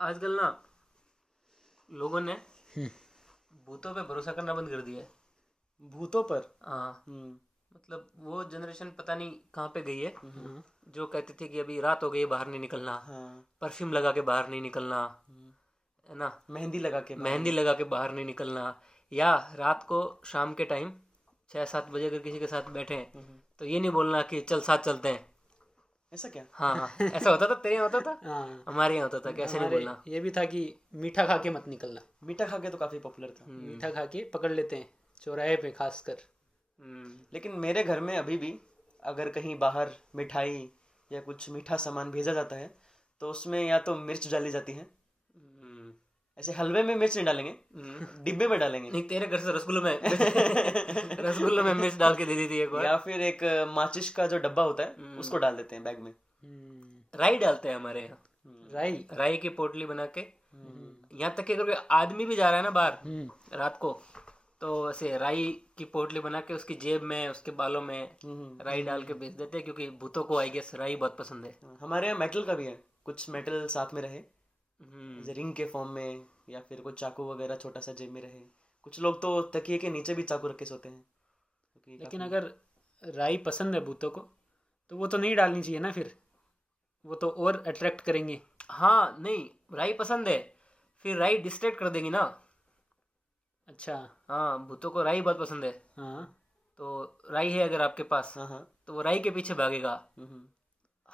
आजकल ना लोगों ने भूतों पे भरोसा करना बंद कर दिया है। भूतों पर। हाँ, मतलब वो जनरेशन पता नहीं कहाँ पे गई है जो कहती थी कि अभी रात हो गई है, बाहर नहीं निकलना, हाँ, परफ्यूम लगा के बाहर नहीं निकलना, है ना, मेहंदी लगा के मेहंदी लगा के बाहर नहीं निकलना, या रात को शाम के टाइम 6-7 बजे अगर किसी के साथ बैठे हैं तो ये नहीं बोलना कि चल साथ चलते हैं। ऐसा क्या? हाँ, ऐसा होता था, तेरे यहाँ होता था, हाँ, हमारे यहाँ होता था, कैसे नहीं हमारे बोलना। ये भी था कि मीठा खा के मत निकलना। मीठा खा के तो काफी पॉपुलर था। मीठा खा के पकड़ लेते हैं चौराहे पे खासकर। लेकिन मेरे घर में अभी भी अगर कहीं बाहर मिठाई या कुछ मीठा सामान भेजा जाता है तो उसमें या तो मिर्च डाली जाती है, ऐसे हलवे में मिर्च नहीं डालेंगे, डिब्बे में डालेंगे, नहीं, तेरे घर से रसगुल्ले में रसगुल्ले में मिर्च डाल के दे दी थी एक बार। या फिर एक माचिस का जो डब्बा होता है उसको डाल देते हैं बैग में। राई डालते हैं हमारे यहाँ, राई राई की पोटली बना के। यहाँ तक कि अगर कोई आदमी भी जा रहा है ना बाहर रात को, तो ऐसे राई की पोटली बना के उसकी जेब में, उसके बालों में राई डाल के भेज देते हैं, क्योंकि भूतों को आई गेस राई बहुत पसंद है। हमारे यहाँ मेटल का भी है, कुछ मेटल साथ में रहे, जैसे रिंग के फॉर्म में, या फिर कोई चाकू वगैरह छोटा सा जेब में रहे। कुछ लोग तो तकिए के नीचे भी चाकू रख के सोते हैं। लेकिन अगर राई पसंद है भूतों को तो वो तो नहीं डालनी चाहिए ना, फिर वो तो और अट्रैक्ट करेंगे। हाँ, नहीं, राई पसंद है, फिर राई डिस्ट्रैक्ट कर देगी ना। अच्छा। हाँ, भूतों को राई बहुत पसंद है। हाँ, तो राई है अगर आपके पास, हाँ, तो वो राई के पीछे भागेगा।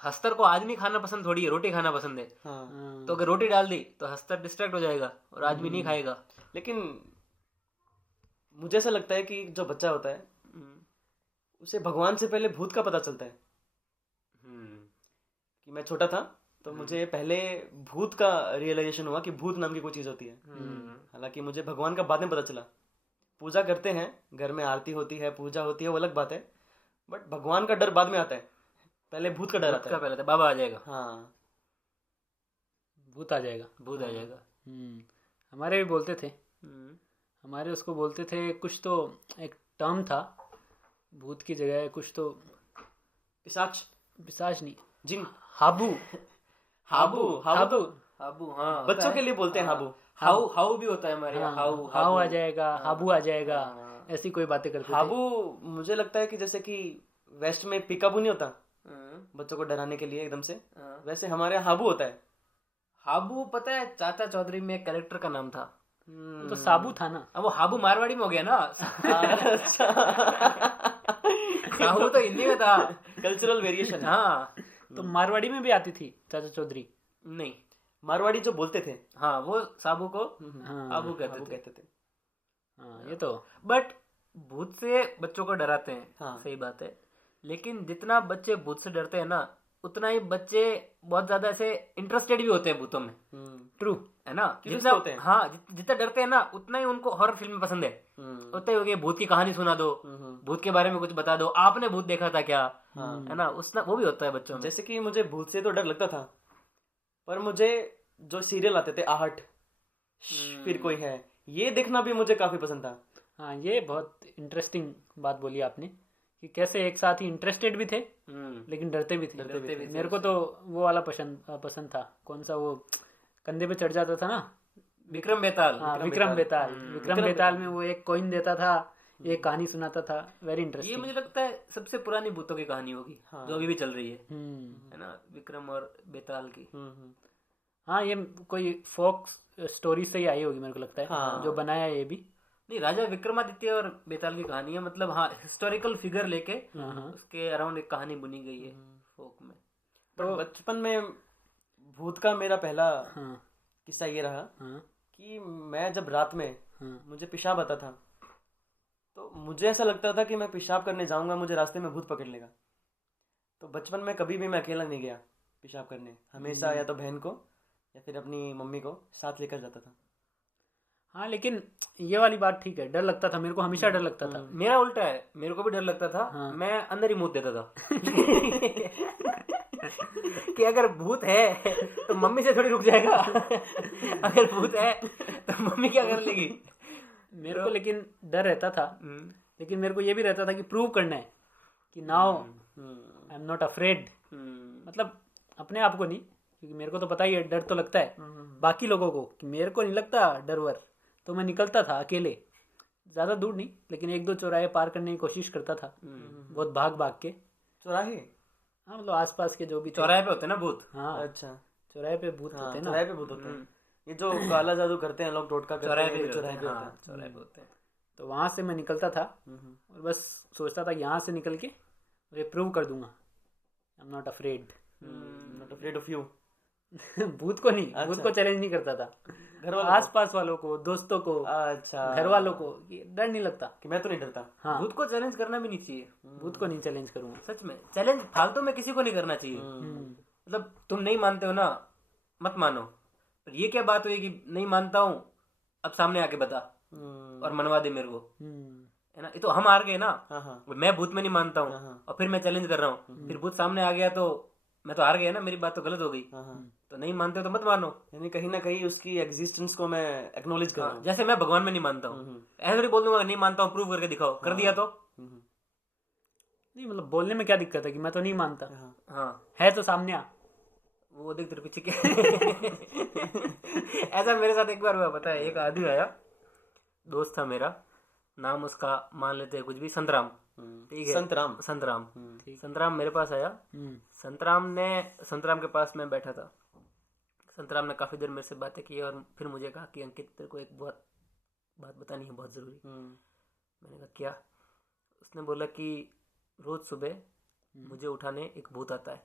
हस्तर को आदमी खाना पसंद थोड़ी है, रोटी खाना पसंद है। हाँ। तो अगर रोटी डाल दी तो हस्तर डिस्ट्रैक्ट हो जाएगा और आदमी नहीं खाएगा। लेकिन मुझे ऐसा लगता है कि जो बच्चा होता है उसे भगवान से पहले भूत का पता चलता है। कि मैं छोटा था तो मुझे पहले भूत का रियलाइजेशन हुआ कि भूत नाम की कोई चीज होती है। हालांकि मुझे भगवान का बाद में पता चला। पूजा करते हैं, घर में आरती होती है, पूजा होती है, वो अलग बात है, बट भगवान का डर बाद में आता है, पहले भूत का डर आता है। पहले तो बाबा आ जाएगा। हाँ, भूत आ जाएगा। भूत आ जाएगा। हमारे भी बोलते थे, हमारे उसको बोलते थे, कुछ तो एक टर्म था भूत की जगह, कुछ तो पिशाच, पिशाच नहीं, जिन, हाबू। हाबू, हाबू, हाबू, हाँ, बच्चों के लिए बोलते हैं हाबू। हाउ हाउ भी होता है हमारे यहाँ। हाउ हाउ आ जाएगा, हाबू आ जाएगा, ऐसी कोई बातें करते थे। हाबू मुझे लगता है कि जैसे कि वेस्ट में पिकाबू नहीं होता बच्चों को डराने के लिए एकदम से, वैसे हमारे यहाँ हाबू होता है। हाबू पता है, चाचा चौधरी में एक कैरेक्टर का नाम था। तो साबू था ना। अब वो हाबू मारवाड़ी में हो गया ना। हाबू तो हिंदी में था। Cultural variation. हाँ, तो मारवाड़ी में भी आती थी चाचा चौधरी। नहीं, मारवाड़ी जो बोलते थे, हाँ, वो साबू को हाँ, हाबू कहते थे। हाँ, ये तो। बट भूत से बच्चों को डराते हैं, हाँ। सही बात है, लेकिन जितना बच्चे भूत से डरते हैं ना, उतना ही बच्चे बहुत ज्यादा ऐसे इंटरेस्टेड भी होते हैं भूतों में। ट्रू है ना, Curious जितना होते हैं। हाँ, जितना डरते हैं ना उतना ही उनको हॉरर फिल्म पसंद है। होते ही हो गए, भूत की कहानी सुना दो, भूत के बारे में कुछ बता दो, आपने भूत देखा था क्या, है ना, उसना वो भी होता है बच्चों में। जैसे कि मुझे भूत से तो डर लगता था, पर मुझे जो सीरियल आते थे, आहट, फिर कोई है, ये देखना भी मुझे काफी पसंद था। हाँ, ये बहुत इंटरेस्टिंग बात बोली आपने कि कैसे एक साथ ही इंटरेस्टेड भी थे लेकिन डरते भी थे। मेरे को तो वो वाला पसंद था, कौन सा, वो कंधे पे चढ़ जाता था ना, विक्रम बेताल। हाँ, विक्रम बेताल में वो एक कॉइन देता था, एक कहानी सुनाता था, वेरी इंटरेस्टिंग। ये मुझे लगता है सबसे पुरानी भूतों की कहानी होगी जो अभी भी चल रही है ना, विक्रम और बेताल की। हाँ, ये कोई फोक स्टोरी से ही आई होगी मेरे को लगता है। हाँ। जो बनाया ये भी नहीं, राजा विक्रमादित्य और बेताल की कहानी है, मतलब हाँ, हिस्टोरिकल फिगर लेके उसके अराउंड एक कहानी बुनी गई है फोक में। तो बचपन में भूत का मेरा पहला किस्सा ये रहा कि मैं जब रात में मुझे पेशाब आता था, तो मुझे ऐसा लगता था कि मैं पेशाब करने जाऊंगा, मुझे रास्ते में भूत पकड़ लेगा। तो बचपन में कभी भी मैं अकेला नहीं गया पेशाब करने, हमेशा या तो बहन को या फिर अपनी मम्मी को साथ लेकर जाता था। हाँ, लेकिन ये वाली बात ठीक है, डर लगता था, मेरे को हमेशा डर लगता था। मेरा उल्टा है, मेरे को भी डर लगता था। मैं अंदर ही मुंह देता था कि अगर भूत है तो मम्मी से थोड़ी रुक जाएगा, अगर भूत है तो मम्मी क्या कर लेगी। मेरे को लेकिन डर रहता था, लेकिन मेरे को ये भी रहता था कि प्रूव करना है कि now I am not afraid. मतलब अपने आप को नहीं, क्योंकि मेरे को तो पता ही है, डर तो लगता है बाकी लोगों को, कि मेरे को नहीं लगता डर वर। तो मैं निकलता था अकेले, ज़्यादा दूर नहीं, लेकिन 1-2 चौराहे पार करने की कोशिश करता था, बहुत भाग भाग के। चौराहे? हाँ, मतलब आसपास के जो भी चौराहे पे होते हैं ना भूत। हाँ, अच्छा, चौराहे पे भूत होते हैं ना। चौराहे पे भूत होते हैं। ये जो काला जादू करते हैं लोग, टोटका करते चौराहे हैं, पे ये चौराहे पे होता है। चौराहे पे होते हैं। तो वहाँ से मैं निकलता था और बस सोचता था यहाँ से निकल के मुझे प्रूव कर दूंगा, I am not afraid. Not afraid of you. भूत को नहीं, भूत को चैलेंज नहीं करता था, घर वालों आस पास वालों को, दोस्तों को, अच्छा, घर वालों को, ये डर नहीं लगता कि मैं तो नहीं डरता। हाँ, भूत को चैलेंज करना भी नहीं चाहिए। भूत को नहीं चैलेंज करूंगा। सच में चैलेंज फालतू में किसी को नहीं करना चाहिए। मतलब तुम नहीं मानते हो ना, मत मानो। पर ये क्या बात हुई कि नहीं मानता हूँ, अब सामने आके बता और मनवा दे मेरे को, है ना। ये तो हम हार गए ना। हाँ हाँ मैं भूत में नहीं मानता हूँ और फिर मैं चैलेंज कर रहा हूँ, फिर भूत सामने आ गया तो मैं तो हार गया ना, मेरी बात तो गलत हो गई। हाँ। तो नहीं मानते हो तो मत मानो। यानी कहीं ना कहीं उसकी एग्जिस्टेंस को मैं एक्नॉलेज कर रहा हूँ। जैसे मैं भगवान में नहीं मानता हूँ, ऐसे थोड़ी बोल दूंगा नहीं मानता हूँ, प्रूव करके दिखाओ, कर दिया तो नहीं, मतलब बोलने में क्या दिक्कत है कि मैं तो नहीं मानता, हाँ है तो सामने आ। वो देख तेरे पीछे क्या ऐसा मेरे साथ एक बार हुआ, पता है। एक आदमी आया, दोस्त था मेरा, नाम उसका मान लेते हैं कुछ भी, संतराम, ठीक है, संतराम। संतराम। संतराम मेरे पास आया। संतराम के पास मैं बैठा था। संतराम ने काफी देर मेरे से बातें की और फिर मुझे कहा कि अंकित तेरे को एक बहुत बात बतानी है, बहुत जरूरी। मैंने कहा क्या? उसने बोला कि रोज सुबह मुझे उठाने एक भूत आता है,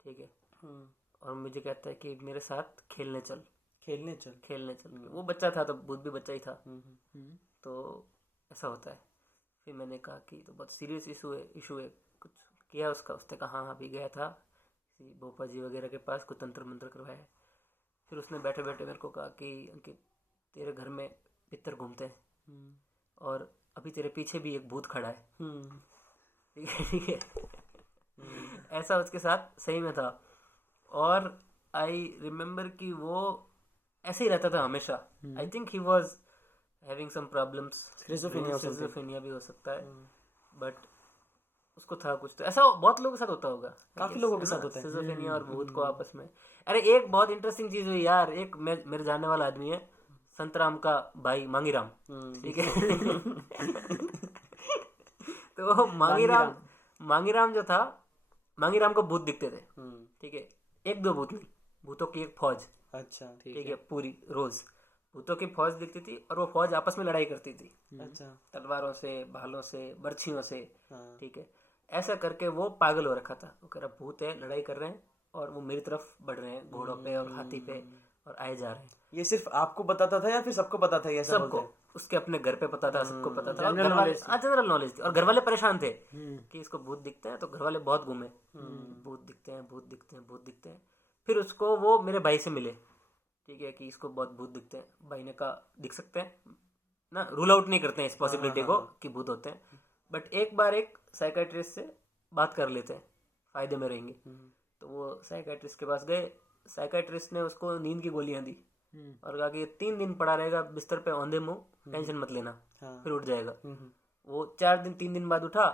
ठीक है, और मुझे कहता है कि मेरे साथ खेलने चल। वो बच्चा था तो भूत भी बच्चा ही था, तो ऐसा होता है। फिर मैंने कहा कि तो बहुत सीरियस इशू है, कुछ किया उसका? उसने कहा हाँ अभी गया था भोपा जी वगैरह के पास, कुछ तंत्र मंत्र करवाया। फिर उसने बैठे बैठे मेरे को कहा कि अंकित तेरे घर में पितर घूमते हैं और अभी तेरे पीछे भी एक भूत खड़ा है, ठीक है। ऐसा उसके साथ सही में था। और आई रिमेम्बर कि वो ऐसे ही रहता था हमेशा। I think he was having some problems, schizophrenia भी हो सकता है, बट उसको था कुछ। तो ऐसा बहुत लोगों के साथ होता होगा, काफी लोगों के साथ होता है स्किज़ोफ्रेनिया और भूत को आपस में। अरे एक बहुत इंटरेस्टिंग चीज हुई यार, एक मेरे जानने वाला आदमी है, संतराम का भाई मांगीराम, ठीक है। तो मांगीराम जो था, मांगीराम को भूत दिखते थे, ठीक है, 1-2 भूत नहीं, भूतों की एक फौज। अच्छा, ठीक है, पूरी रोज भूतों की फौज दिखती थी और वो फौज आपस में लड़ाई करती थी। अच्छा, तलवारों से, भालों से, बर्छियों से, ठीक है। ऐसा करके वो पागल हो रखा था। वो कह रहा भूत है, लड़ाई कर रहे हैं और वो मेरी तरफ बढ़ रहे हैं घोड़ों पे और हाथी पे और आए जा रहे हैं। ये सिर्फ आपको बताता था या फिर सबको पता था? ये सबको, उसके अपने घर पे पता था, सबको पता था, जनरल नॉलेज थी। और घर वाले परेशान थे कि इसको भूत दिखते हैं, तो घर वाले बहुत घूमे, भूत दिखते हैं, भूत दिखते हैं, भूत दिखते हैं। फिर उसको वो मेरे भाई से मिले, ठीक है, कि इसको बहुत भूत दिखते हैं। भाई ने कहा दिख सकते हैं ना, रूल आउट नहीं करते हैं इस पॉसिबिलिटी को कि भूत होते हैं, बट एक बार एक साइकेट्रिस्ट से बात कर लेते हैं, फायदे में रहेंगे। तो वो साइकेट्रिस्ट के पास गए। साइकेट्रिस्ट ने उसको नींद की गोलियां दी और कहा कि 3 दिन पड़ा रहेगा बिस्तर पे औंधे मुंह, टेंशन मत लेना, फिर उठ जाएगा। वो 3 दिन बाद उठा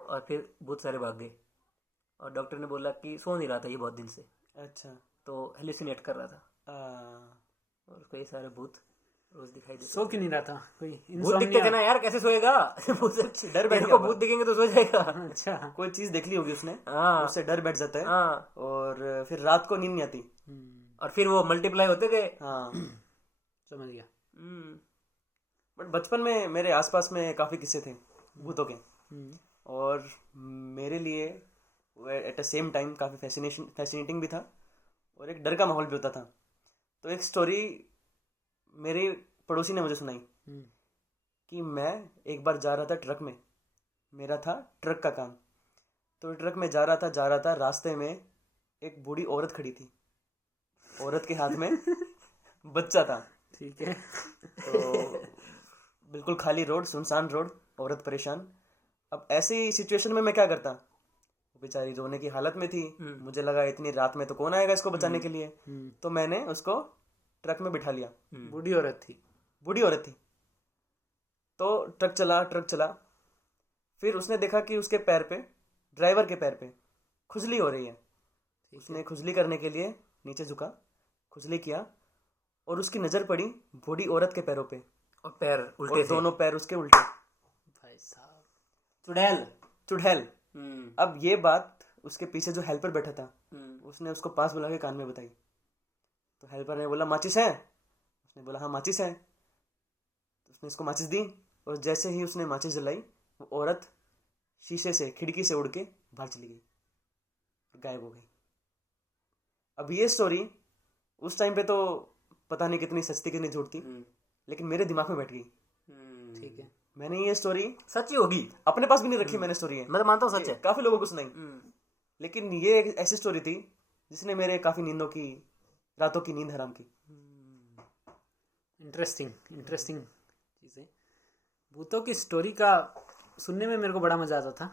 और फिर भूत सारे भाग गए। और डॉक्टर ने बोला कि सो नहीं रहा था ये बहुत दिन से। अच्छा, तो हेलुसिनेट कर रहा था और उसको ये सारे भूत रोज दिखाई देते। सो क्यों नहीं रहा था? कोई भूत दिखते थे ना यार, कैसे सोएगा? डर बैठ को भूत दिखेंगे तो सो जाएगा। अच्छा, कोई चीज देख ली होगी उसने, हाँ, उससे डर बैठ जाता है। हाँ, और फिर रात को नींद नहीं आती और फिर वो मल्टीप्लाई होते गए। हाँ, समझ गया। बट बचपन में मेरे आसपास में काफी किस्से थे भूतों के, और मेरे लिए एट द सेम टाइम काफी फैसिनेटिंग भी था और एक डर का माहौल भी होता था। तो एक स्टोरी मेरे पड़ोसी ने मुझे सुनाई कि मैं एक बार जा रहा था ट्रक में, मेरा था ट्रक का काम। तो ट्रक में जा रहा था, रास्ते में एक बूढ़ी औरत खड़ी थी, औरत के हाथ में बच्चा था, ठीक है। तो बिल्कुल खाली रोड, सुनसान रोड, औरत परेशान। अब ऐसी सिचुएशन में मैं क्या करता? बेचारी रोने की हालत में थी, मुझे लगा इतनी रात में तो कौन आएगा इसको बचाने के लिए, तो मैंने उसको ट्रक में बिठा लिया। बूढ़ी औरत थी। तो ट्रक चला। फिर उसने देखा कि उसके पैर पे, ड्राइवर के पैर पे खुजली हो रही है। उसने खुजली करने के लिए नीचे झुका, खुजली किया और उसकी नज़र पड़ी बूढ़ी औरत के पैरों पे और पैर उल्टे और दोनों पैर उसके उल्टे। भाई साहब, चुड़ैल। चुड़ैल। अब ये बात उसके पीछे जो हेल्पर बैठा था उसने उसको पास बुला के कान में बताई। तो हेल्पर ने बोला माचिस है? उसने बोला हाँ माचिस है। तो उसने उसको माचिस दी और जैसे ही उसने माचिस जलाई वो औरत शीशे से, खिड़की से उड़ के बाहर चली गई, गायब हो गई। अब ये स्टोरी उस टाइम पे तो पता नहीं कितनी सच थी कितनी झूठ थी, लेकिन मेरे दिमाग में बैठ गई। ठीक है, मैंने ये स्टोरी सच ही होगी, अपने पास भी नहीं रखी मैंने स्टोरी है, मैं तो मानता हूँ सच है, काफी लोगों को सुनाई, लेकिन ये एक ऐसी स्टोरी थी जिसने मेरे काफी रातों की नींद हराम की। इंटरेस्टिंग चीज़ें। भूतों की स्टोरी का सुनने में मेरे को बड़ा मज़ा आता था,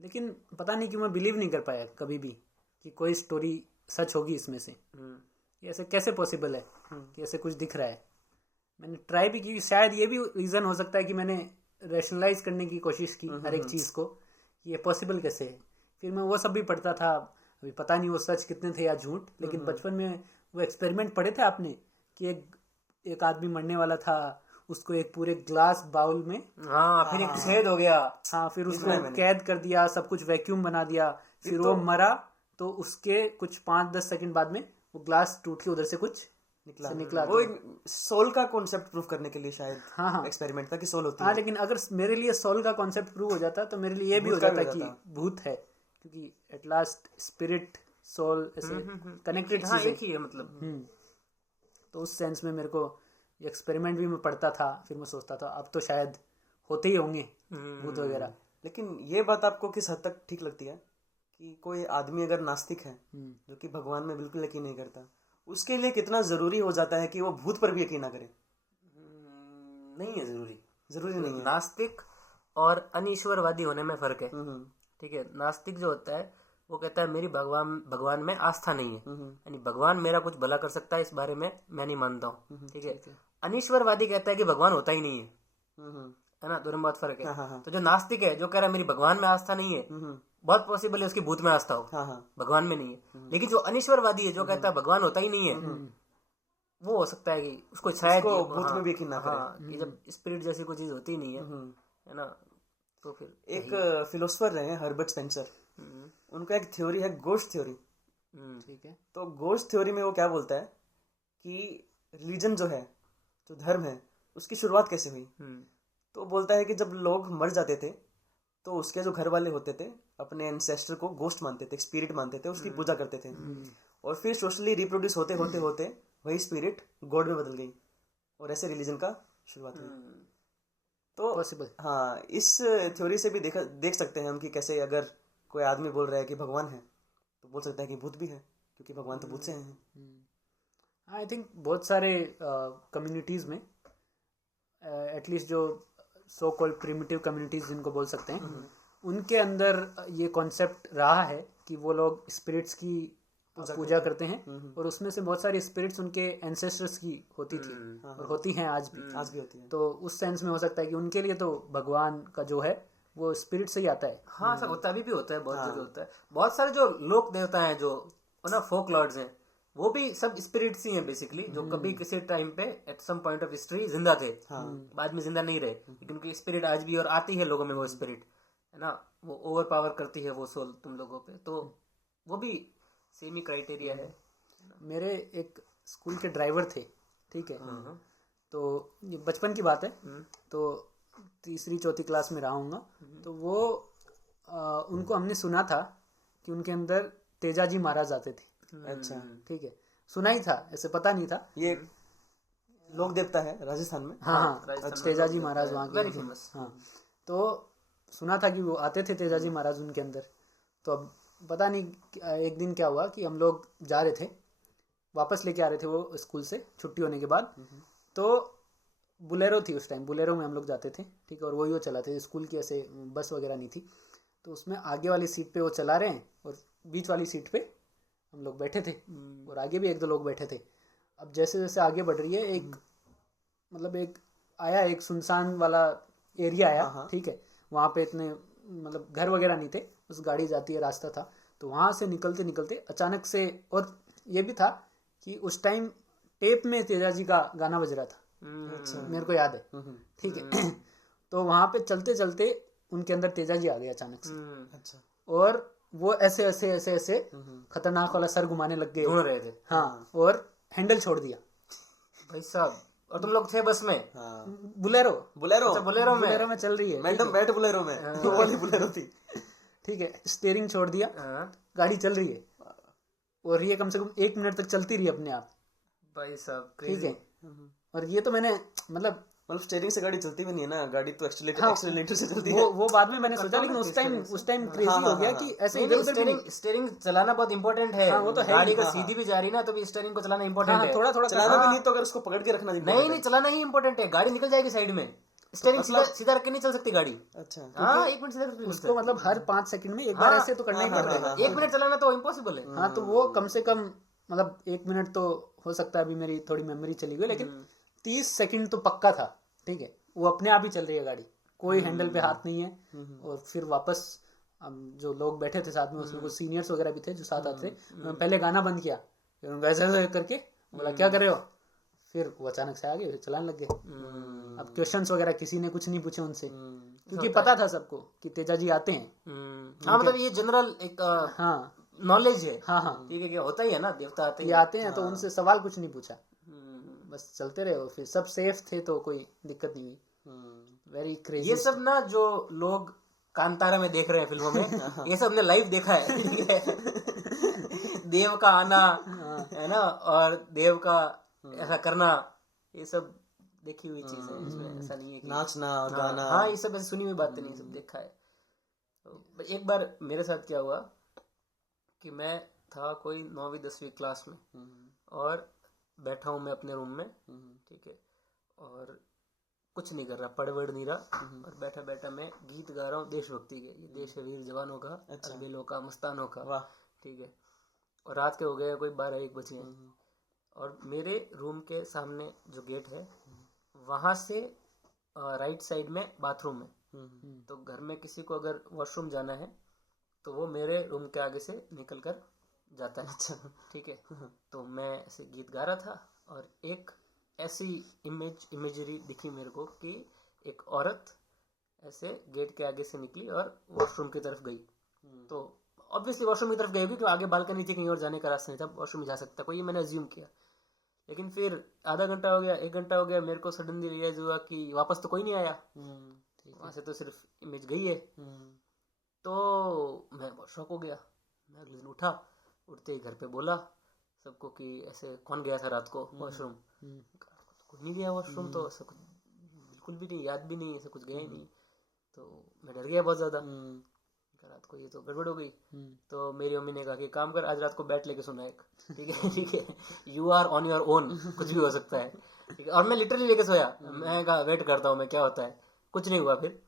लेकिन पता नहीं क्यों मैं बिलीव नहीं कर पाया कभी भी कि कोई स्टोरी सच होगी इसमें से। ये ऐसे कैसे पॉसिबल है कि ऐसे कुछ दिख रहा है। मैंने ट्राई भी की, शायद ये भी रीज़न हो सकता है कि मैंने रैशनलाइज करने की कोशिश की हर एक चीज़ को, ये पॉसिबल कैसे है। फिर मैं वो सब भी पढ़ता था, अभी पता नहीं वो सच कितने थे या झूठ, लेकिन बचपन में वो एक्सपेरिमेंट पढ़े थे आपने कि एक आदमी मरने वाला था, उसको एक पूरे ग्लास बाउल में, हाँ, फिर एक छेद हो गया, हाँ, फिर उसको कैद कर दिया, सब कुछ वैक्यूम बना दिया, फिर वो मरा तो उसके कुछ 5-10 सेकंड बाद में वो ग्लास टूट के उधर से कुछ निकला। वो एक सोल का कॉन्सेप्ट प्रूव करने के लिए शायद हाँ एक्सपेरिमेंट था कि सोल होती है। लेकिन अगर मेरे लिए सोल का कॉन्सेप्ट प्रूव हो जाता तो मेरे लिए ये भी हो जाता कि भूत है, क्योंकि एट लास्ट स्पिरिट सोल ऐसे कनेक्टेड चीज़ एक ही है मतलब। तो उस सेंस में मेरे को एक्सपेरिमेंट भी मैं पढ़ता था, फिर मैं सोचता था अब तो शायद होते ही होंगे भूत वगैरह। लेकिन ये बात आपको किस हद तक ठीक लगती है कि कोई आदमी अगर नास्तिक है जो कि भगवान में बिल्कुल यकीन नहीं करता, उसके लिए कितना जरूरी हो जाता है कि वो भूत पर भी यकीन ना करे? नहीं है जरूरी नहीं है। नास्तिक और अनीश्वरवादी होने में फर्क है। ठीक है, नास्तिक जो होता है वो कहता है मेरी भगवान में आस्था नहीं है, यानी भगवान मेरा कुछ भला कर सकता है इस बारे में मैं नहीं मानता हूँ। ठीक है, अनीश्वरवादी कहता है कि भगवान होता ही नहीं है ना, दोनों में बहुत फर्क है। तो जो नास्तिक है जो कह रहा है मेरी भगवान में आस्था नहीं है, बहुत पॉसिबल है उसकी भूत में आस्था हो, भगवान में नहीं है। लेकिन जो अनीश्वरवादी है जो कहता है भगवान होता ही नहीं है, वो हो सकता है कि उसको शायद भूत में भी यकीन ना करे, कि जब स्पिरिट जैसी कोई चीज होती ही नहीं है ना। तो फिर एक फिलोसोफर रहे हर्बर्ट स्पेंसर, उनका एक थ्योरी है गोस्ट थ्योरी। ठीक है, तो गोस्ट थ्योरी में वो क्या बोलता है कि रिलीजन जो है, जो धर्म है, उसकी शुरुआत कैसे हुई। तो बोलता है कि जब लोग मर जाते थे तो उसके जो घर वाले होते थे अपने एंसेस्टर को गोस्ट मानते थे, स्पिरिट मानते थे, उसकी पूजा करते थे, और फिर सोशली रिप्रोड्यूस होते होते होते वही स्पिरिट गॉड में बदल गई और ऐसे रिलीजन का शुरुआत हुई। तो पॉसिबल, हाँ, इस थ्योरी से भी देख सकते हैं हम कि कैसे अगर कोई आदमी बोल रहा है कि भगवान है तो बोल सकता है कि भूत भी है, क्योंकि भगवान तो भूत से हैं। आई थिंक बहुत सारे कम्युनिटीज़ में एटलीस्ट जो सो कॉल्ड प्रिमिटिव कम्युनिटीज़ जिनको बोल सकते हैं, उनके अंदर ये कॉन्सेप्ट रहा है कि वो लोग स्पिरिट्स की पूजा करते हैं, और उसमें से बहुत सारी स्पिरिट्स उनके एंसेस्टर्स की होती थी और होती हैं आज भी होती हैं। तो उस सेंस में हो सकता है कि उनके लिए तो भगवान का जो है वो स्पिरिट से ही आता है। हाँ, सब होता भी होता है, बहुत जगह होता है। बहुत सारे जो लोक देवता हैं जो ना फोक लॉर्ड्स हैं, वो भी सब स्पिरिट्स ही हैं बेसिकली, जो कभी किसी टाइम पे at some point of history जिंदा थे, बाद में जिंदा नहीं रहे, लेकिन उनकी स्पिरिट आज भी और आती है लोगों में, वो स्पिरिट है ना, वो ओवर पावर करती है वो सोल तुम लोगों पे, तो वो भी सेम ही क्राइटेरिया है। मेरे एक स्कूल के ड्राइवर थे, ठीक है, तो ये बचपन की बात है, तो 3री-4थी क्लास में रहा हूँगा, तो वो उनको हमने सुना था कि उनके अंदर तेजाजी महाराज आते थे। अच्छा, ठीक है, सुना ही था, ऐसे पता नहीं था। ये लोक देवता है राजस्थान में। हाँ, तेजाजी महाराज वहाँ के वेरी फेमस। हाँ, तो सुना था कि वो आते थे तेजाजी महाराज उनके अंदर। तो अब पता नहीं एक दिन क्या हुआ कि हम लोग जा रहे थे, वापस लेके आ रहे थे वो स्कूल से छुट्टी होने के बाद, तो बुलेरो थी उस टाइम, बुलेरो में हम लोग जाते थे, ठीक है, और वही वो चलाते थे, स्कूल की ऐसे बस वगैरह नहीं थी। तो उसमें आगे वाली सीट पे वो चला रहे हैं और बीच वाली सीट पे हम लोग बैठे थे, और आगे भी 1-2 लोग बैठे थे। अब जैसे जैसे आगे बढ़ रही है, एक सुनसान वाला एरिया आया, ठीक है, वहाँ पे इतने घर वगैरह नहीं थे, बस गाड़ी जाती है रास्ता था। तो वहाँ से निकलते निकलते अचानक से, और ये भी था कि उस टाइम टेप में तेजा जी का गाना बज रहा था, मेरे को याद है, ठीक है। तो वहां पे चलते चलते उनके अंदर तेजा जी आ गए अचानक से। अच्छा। और वो ऐसे ऐसे ऐसे ऐसे खतरनाक वाला सर घुमाने लग गए, ढूंढ रहे थे। हाँ, और हैंडल छोड़ दिया भाई साहब। और तुम लोग थे बस में? बुलेरो अच्छा, बुलेरो में चल रही है, मैडम बैठ बुलेरो में, वो वाली बुलेरो थी, ठीक है। स्टीयरिंग छोड़ दिया, गाड़ी चल रही है, और ये कम से कम 1 मिनट तक चलती रही अपने आप, भाई साहब, ठीक है। और ये तो मैंने मतलब स्टीयरिंग से गाड़ी चलती भी नहीं है ना, गाड़ी तो एक्सीलरेटर से चलती है। वो बाद में मैंने सोचा, लेकिन उस टाइम क्रेजी हो गया कि ऐसे इधर उधर स्टीयरिंग चलाना बहुत इंपॉर्टेंट है। वो तो है, गाड़ी का सीधी भी जा रही ना तो भी स्टीयरिंग को चलाना इंपॉर्टेंट है। थोड़ा थोड़ा चलाना भी नहीं तो अगर उसको पकड़ के रखना नहीं, चलाना ही इंपॉर्टेंट है। गाड़ी निकल जाएगी साइड में, स्टीयरिंग सीधा रख के नहीं चल सकती गाड़ी। अच्छा, हाँ, 1 मिनट सीधा करके उसको मतलब हर 5 सेकंड में एक बार ऐसे तो करना ही पड़ेगा। 1 मिनट चलाना तो इम्पॉसिबल है। हाँ, तो वो कम से कम मतलब 1 मिनट तो हो सकता है, अभी मेरी थोड़ी मेमोरी चली गई, लेकिन 30 सेकंड तो पक्का था, ठीक है। वो अपने आप ही चल रही है गाड़ी, कोई हैंडल पे हाथ नहीं है। और फिर वापस जो लोग बैठे थे साथ में, उसमें कुछ सीनियर्स वगैरह भी थे जो साथ आते थे। पहले गाना बंद किया, फिर उनको ऐसे करके बोला क्या कर रहे हो, फिर वो अचानक से आ गए, फिर चलाने लग गए। अब क्वेश्चंस वगैरह किसी ने कुछ नहीं पूछे उनसे, क्योंकि पता था सबको कि तेजा जी आते हैं। हाँ, मतलब ये जनरल एक हाँ नॉलेज है। हाँ, ठीक है, होता ही है ना, देवता आते ये आते हैं, तो उनसे सवाल कुछ नहीं पूछा, बस चलते रहे। फिर सब सेफ थे तो कोई दिक्कत नहीं हुई। Very crazy. ये सब ना जो लोग कांतारा में देख रहे हैं फिल्मों में, ये सब ने लाइव देखा है, ठीक है। देव का आना है ना, और देव का ऐसा करना, ये सब देखी हुई चीज है। इसमें ऐसा नहीं है कि नाचना और गाना, हाँ, ये सब ऐसे सुनी हुई बातें नहीं, सब देखा है। तो एक बार मेरे साथ क्या हुआ कि मैं था कोई 9वीं 10वीं क्लास में, और बैठा हूँ मैं अपने रूम में, ठीक है, और कुछ नहीं कर रहा, पढ़ वढ़ नहीं रहा, और बैठा बैठा मैं गीत गा रहा हूँ देशभक्ति के। ये देश है वीर जवानों का, अलबेलों का, मस्तानों का, ठीक है। और रात के हो गए कोई 12-1 बजे हैं, और मेरे रूम के सामने जो गेट है, वहां से राइट साइड में बाथरूम है। तो घर में किसी को अगर वॉशरूम जाना है तो वो मेरे रूम के आगे से निकल कर जाता है। अच्छा, ठीक है। तो मैं ऐसे गीत गा रहा था, और एक ऐसी इमेजरी दिखी मेरे को कि एक औरत ऐसे गेट के आगे से निकली और वॉशरूम की तरफ गई। तो ऑब्वियसली वॉशरूम की तरफ गई होगी, क्योंकि आगे बालकनी थी, कहीं और जाने का रास्ता नहीं था, वॉशरूम जा सकता, कोई, ये मैंने अज्यूम किया। लेकिन फिर आधा घंटा हो गया, 1 घंटा हो गया, मेरे को सडनली रियलाइज हुआ कि वापस तो कोई नहीं आया, वहां से तो सिर्फ इमेज गई है। तो मैं बहुत शॉक हो गया। मैं अगले दिन उठते ही घर पे बोला सबको कि ऐसे कौन गया था रात को वॉशरूम। कोई नहीं गया वॉशरूम, तो ऐसा कुछ बिल्कुल भी नहीं, याद भी नहीं, ऐसा कुछ गया ही नहीं। तो मैं डर गया बहुत ज्यादा, रात को ये तो गड़बड़ हो गई। तो मेरी मम्मी ने कहा कि काम कर, आज रात को बैट लेके सोना एक, ठीक है, ठीक है, you are on your own, कुछ भी हो सकता है, ठीक है। और मैं लिटरली लेके सोया। मैं कहा वेट करता हूँ मैं, क्या होता है, कुछ नहीं हुआ। फिर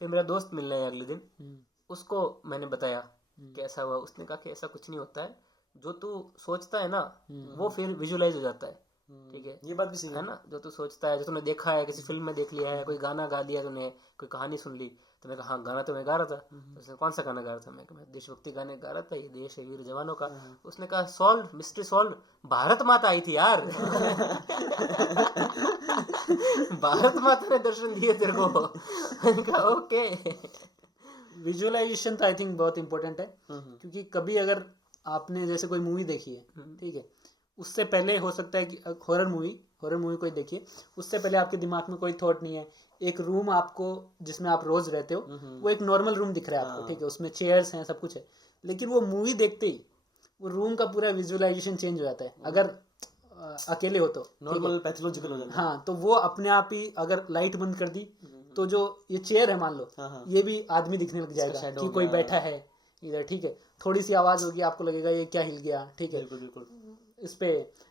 मेरा दोस्त मिलना है अगले दिन, उसको मैंने बताया कि ऐसा हुआ। उसने कहा कि ऐसा कुछ नहीं होता है, जो तू सोचता है ना वो फिर विजुअलाइज हो जाता है, ठीक है। ये बात भी सही है ना, जो तू सोचता है, जो तूने देखा है, किसी फिल्म में देख लिया है, कोई गाना गा दिया तूने, कोई कहानी सुन ली, तो मैं कहा हाँ गाना तो मैं गा रहा था। तो उसने कौन सा गाना गा रहा था, मैं देशभक्ति गाने गा रहा था, ये देश है वीर जवानों का। उसने कहा सॉल्व, मिस्ट्री सॉल्व, भारत माता आई थी यार। भारत माता ने दर्शन दिए तेरे को। मैंने कहा ओके। विजुअलाइजेशन तो आई थिंक बहुत इंपॉर्टेंट है, क्योंकि कभी अगर आपने जैसे कोई मूवी देखी है, ठीक है, उससे पहले हो सकता है कि हॉरर मूवी कोई देखिए, उससे पहले आपके दिमाग में कोई थॉट नहीं है। एक रूम आपको जिसमें आप रोज रहते हो, वो एक नॉर्मल रूम दिख रहा है आपको, ठीक है, उसमें चेयर्स हैं, सब कुछ है। लेकिन वो मूवी देखते ही वो रूम का पूरा विजुअलाइजेशन चेंज हो जाता है, अगर अकेले हो तो नॉर्मल पैथोलॉजिकल हो जाता है। हाँ, तो वो अपने आप ही, अगर लाइट बंद कर दी तो जो ये चेयर है मान लो, ये भी आदमी दिखने लग जाएगा कि कोई बैठा है इधर, ठीक है। थोड़ी सी आवाज होगी, आपको लगेगा ये क्या हिल गया, ठीक है। इस पे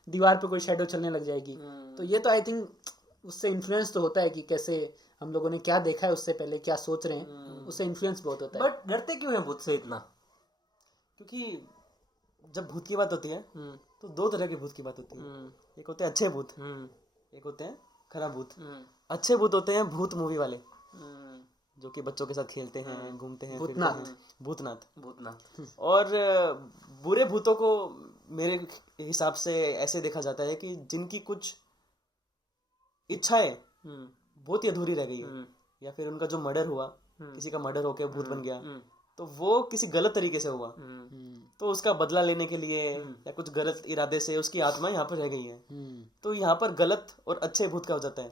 दीवार पे कोई शेडो चलने लग जाएगी। तो ये तो आई थिंक उससे इन्फ्लुएंस तो होता है कि कैसे हम लोगों ने क्या देखा है उससे पहले, क्या सोच रहे हैं, उससे इन्फ्लुएंस बहुत होता है। बट डरते क्यों हैं भूत से इतना? क्योंकि जब भूत की बात होती है तो 2 तरह के भूत की बात होती है। एक होते हैं अच्छे भूत, एक होते हैं खराब भूत। अच्छे भूत होते हैं भूत मूवी वाले, जो कि बच्चों के साथ खेलते हैं, घूमते हैं, भूतनाथ। भूतनाथ। और बुरे भूतों को मेरे हिसाब से ऐसे देखा जाता है कि जिनकी कुछ इच्छाएं बहुत ही अधूरी रह गई है, या फिर उनका जो मर्डर हुआ, किसी का मर्डर होकर भूत बन गया, तो वो किसी गलत तरीके से हुआ, तो उसका बदला लेने के लिए या कुछ गलत इरादे से उसकी आत्मा यहाँ पर रह गई है। तो यहाँ पर गलत और अच्छे भूत का हो जाता है।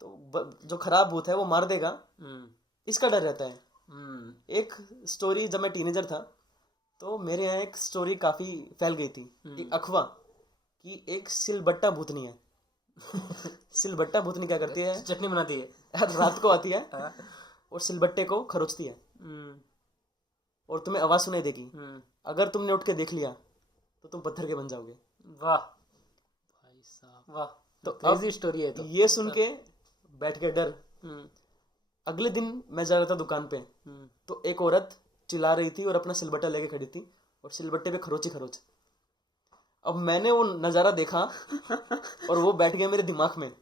तो जो खराब भूत है वो मार देगा, इसका डर रहता है। एक स्टोरी, जब मैं टीनेजर था तो मेरे यहाँ एक स्टोरी काफी फैल गई थी, एक अफवाह कि एक सिलबट्टा भूतनी है। सिलबट्टा भूतनी क्या करती है? चटनी बनाती है, रात को आती है और सिलबट्टे को खरोचती है और तुम्हें आवाज सुनाई देगी। अगर तुमने उठ के देख लिया तो तुम पत्थर के बन जाओगे। वाह भाई साहब, वाह। तो क्रेजी स्टोरी है। तो ये सुन के बैठ के डर। अगले दिन मैं जा रहा था दुकान पे, तो एक औरत चिल्ला रही थी और अपना सिलबट्टा लेके खड़ी थी और सिलबट्टे पे खरोची खरोच। अब मैंने वो नज़ारा देखा और वो बैठ गया मेरे दिमाग में कि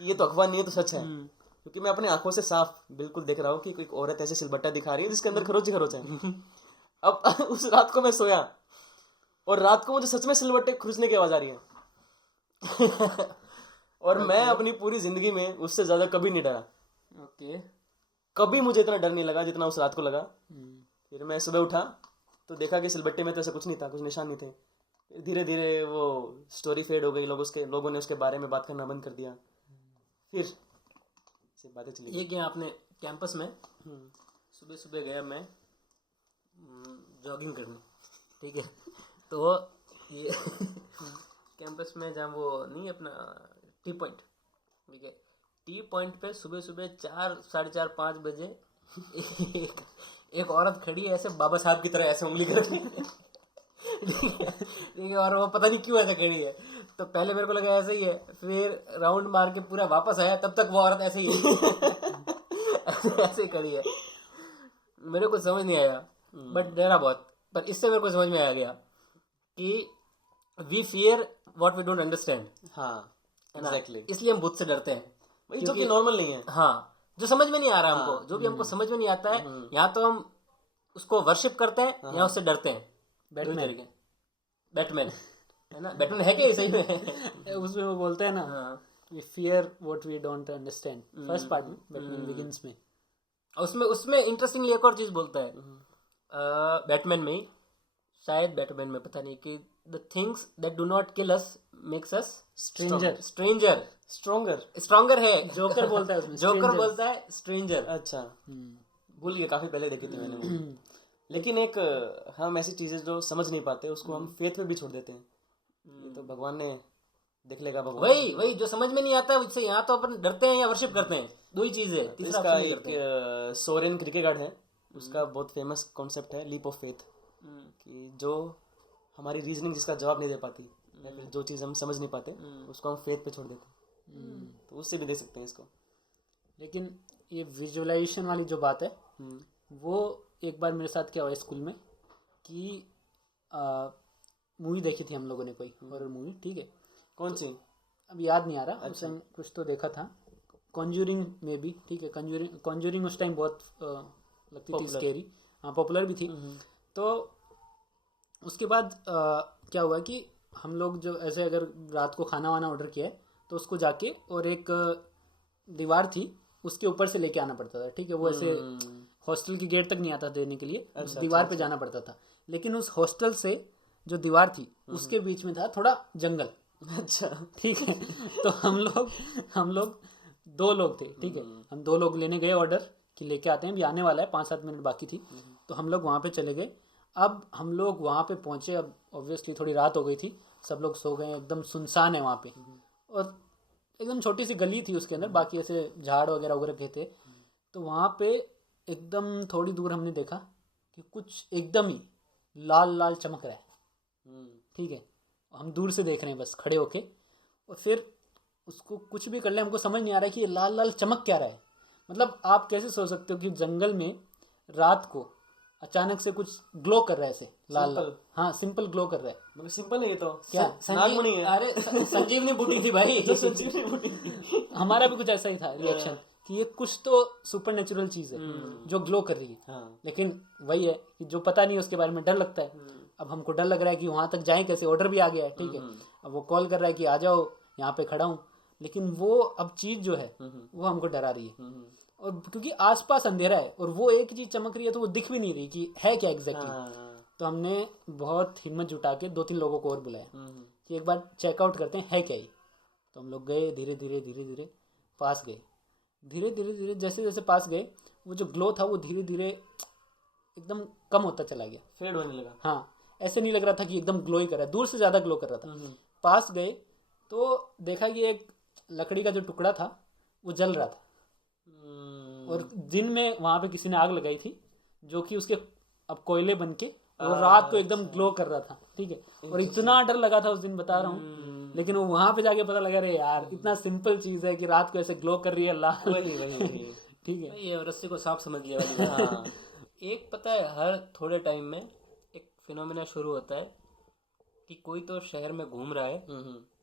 ये तो अफवाह नहीं है, तो सच है। क्योंकि मैं अपने आंखों से साफ बिल्कुल देख रहा हूँ कि कोई औरत ऐसे सिलबट्टा दिखा रही है जिसके अंदर खरोच ही खरोच है। अब उस रात को मैं सोया और रात को मुझे सच में सिलबट्टे खरोचने की आवाज आ रही है। और मैं अपनी पूरी जिंदगी में उससे ज्यादा कभी नहीं डरा। ओके। कभी मुझे इतना डर नहीं लगा जितना उस रात को लगा। फिर मैं सुबह उठा तो देखा कि सिलबट्टे में तो ऐसा कुछ नहीं था, कुछ निशान नहीं थे। धीरे धीरे वो स्टोरी फेड हो गई, लोगों ने उसके बारे में बात करना बंद कर दिया। फिर से बातें चली। ये क्या आपने कैंपस में सुबह सुबह गया मैं जॉगिंग करने, ठीक है। तो ये कैंपस में जहाँ वो नहीं अपना टी पॉइंट, ठीक है, टी पॉइंट पे सुबह सुबह 4, 4:30, 5 बजे एक औरत खड़ी है ऐसे बाबा साहब की तरह ऐसे उंगली करके, ठीक है। और वो पता नहीं क्यों ऐसे खड़ी है। तो पहले मेरे को लगा ऐसे ही है, फिर राउंड मार के पूरा वापस आया, तब तक वो औरत ऐसे ही ऐसे ही खड़ी है। मेरे को समझ नहीं आया, बट डरा बहुत। पर इससे मेरे को समझ में आ गया कि we fear what we don't understand. हाँ, एग्जैक्टली। इसलिए हम भूत से डरते हैं, जो कि नॉर्मल नहीं है। हाँ, जो समझ में नहीं आ रहा हमको, जो भी हमको समझ में नहीं आता है, यहाँ तो हम उसको वर्शिप करते हैं या उससे डरते हैं। बैटमैन है ना, बैटमैन है क्या सही में? उसमें वो बोलते हैं ना, we fear what we don't understand, first part में, बैटमैन बिगिंस में। उसमें इंटरेस्टिंगली एक और चीज बोलता है बैटमैन में ही, शायद बैटमैन में, पता नहीं, कि the things that do not kill us makes us stronger है। जोकर बोलता है उसमें, जोकर बोलता है स्ट्रेंजर। अच्छा, भूल गया, काफी पहले देखी थी मैंने वो। लेकिन एक हम ऐसी चीजें जो समझ नहीं पाते उसको हम फेथ पे भी छोड़ देते हैं। ये तो भगवान ने देख लेगा, भगवान। वही जो समझ में नहीं आता है उससे यहाँ तो अपन डरते हैं या वर्शिप करते हैं, दो ही चीज है। तीसरा एक सोरेन क्रिकेगार्ड है, उसका बहुत फेमस कॉन्सेप्ट है लीप ऑफ फेथ, कि जो हमारी रीजनिंग जिसका जवाब नहीं दे पाती या फिर जो चीज़ हम समझ नहीं पाते उसको हम फेथ पे छोड़ देते हैं। तो उससे भी दे सकते हैं इसको। लेकिन ये विजुअलाइजेशन वाली जो बात है, वो एक बार मेरे साथ क्या हुआ स्कूल में कि मूवी देखी थी हम लोगों ने, कोई हॉरर मूवी, ठीक है। कौन सी? अब याद नहीं आ रहा। उस टाइम कुछ तो देखा था, कॉन्ज्यूरिंग में भी, ठीक है। कॉन्ज्यूरिंग उस टाइम बहुत लगती थी स्केरी, हाँ, पॉपुलर भी थी। तो उसके बाद क्या हुआ कि हम लोग जो ऐसे अगर रात को खाना वाना ऑर्डर किया है तो उसको जाके, और एक दीवार थी उसके ऊपर से लेके आना पड़ता था, ठीक है। वो ऐसे हॉस्टल की गेट तक नहीं आता देने के लिए, उस दीवार पे जाना पड़ता था। लेकिन उस हॉस्टल से जो दीवार थी उसके बीच में था थोड़ा जंगल। अच्छा, ठीक है। तो हम लोग 2 लोग थे, ठीक है। हम 2 लोग लेने गए ऑर्डर कि लेके आते हैं, भी आने वाला है, 5-7 मिनट बाकी थी। तो हम लोग वहाँ पे चले गए। अब हम लोग वहाँ पे पहुँचे, अब ऑब्वियसली थोड़ी रात हो गई थी, सब लोग सो गए, एकदम सुनसान है वहाँ पे, और एकदम छोटी सी गली थी उसके अंदर, बाकी ऐसे झाड़ वगैरह उगैरह के थे। तो वहाँ पे एकदम थोड़ी दूर हमने देखा कि कुछ एकदम ही लाल लाल चमक रहा है, ठीक है। हम दूर से देख रहे हैं बस खड़े होके, और फिर उसको कुछ भी कर ले हमको समझ नहीं आ रहा है कि ये लाल लाल चमक क्या रहा है। मतलब आप कैसे सोच सकते हो कि जंगल में रात को अचानक से कुछ ग्लो कर रहा है ऐसे लाल लाल। हाँ, सिंपल ग्लो कर रहा है। मतलब सिंपल है ये तो, क्या नागमणि है। अरे संजीवनी बूटी थी भाई। संजीवनी बूटी। हमारा भी कुछ ऐसा ही था रिएक्शन कि ये कुछ तो सुपर नेचुरल चीज है जो ग्लो कर रही है। लेकिन वही है कि जो पता नहीं उसके बारे में डर लगता है। अब हमको डर लग रहा है कि वहां तक जाएं कैसे, ऑर्डर भी आ गया है, ठीक है, अब वो कॉल कर रहा है कि आ जाओ यहाँ पे खड़ा हूँ, लेकिन वो अब चीज जो है वो हमको डरा रही है। और क्योंकि आसपास अंधेरा है और वो एक चीज चमक रही है तो वो दिख भी नहीं रही कि है क्या एग्जैक्टली। तो हमने बहुत हिम्मत जुटा के 2-3 लोगों को और बुलाया कि एक बार चेकआउट करते हैं है क्या ये। तो हम लोग गए, धीरे धीरे पास गए, धीरे जैसे जैसे पास गए वो जो ग्लो था वो धीरे धीरे एकदम कम होता चला गया, फेड होने लगा। हाँ, ऐसे नहीं लग रहा था कि एकदम ग्लो ही कर रहा है, दूर से ज्यादा ग्लो कर रहा था। पास गए तो देखा कि एक लकड़ी का जो टुकड़ा था वो जल रहा था और दिन में वहां पे किसी ने आग लगाई थी जो कि उसके अब कोयले बन के और रात को एकदम ग्लो कर रहा था, ठीक है। और इतना डर लगा था उस दिन, बता रहा हूँ। लेकिन वो वहां पे जाके पता लगा, रे यार इतना सिंपल चीज है कि रात को ऐसे ग्लो कर रही है लाल, ठीक है। ये रस्सी को सांप समझ लिया वाली बात। एक पता है हर थोड़े टाइम में एक फिनोमेना शुरू होता है कि कोई तो शहर में घूम रहा है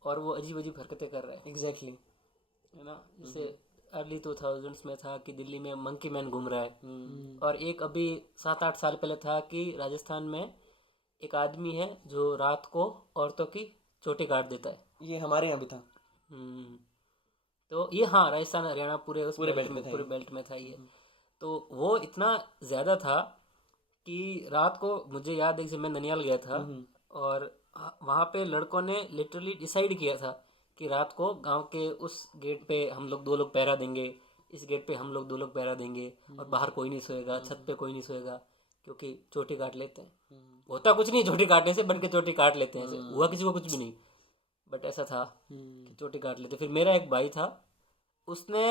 और वो अजीब अजीब हरकतें कर रहा है। एग्जैक्टली, है ना। जैसे अर्ली 2000s में था कि दिल्ली में मंकी मैन घूम रहा है, और एक अभी 7-8 साल पहले था कि राजस्थान में एक आदमी है जो रात को औरतों की चोटी काट देता है। ये हमारे यहाँ भी था। तो ये हाँ, राजस्थान हरियाणा पूरे बेल्ट में था ये। तो वो इतना ज़्यादा था कि रात को मुझे याद है कि मैं ननियाल गया था और वहाँ पे लड़कों ने लिटरली डिसाइड किया था कि रात को गांव के उस गेट पे हम लोग 2 लोग पहरा देंगे, इस गेट पे हम लोग 2 लोग पहरा देंगे और बाहर कोई नहीं सोएगा, छत पे कोई नहीं सोएगा, क्योंकि चोटी काट लेते हैं। होता कुछ नहीं चोटी काटने से, बन के चोटी काट लेते हैं, ऐसे हुआ किसी को कुछ भी नहीं, बट ऐसा था कि चोटी काट लेते। फिर मेरा एक भाई था, उसने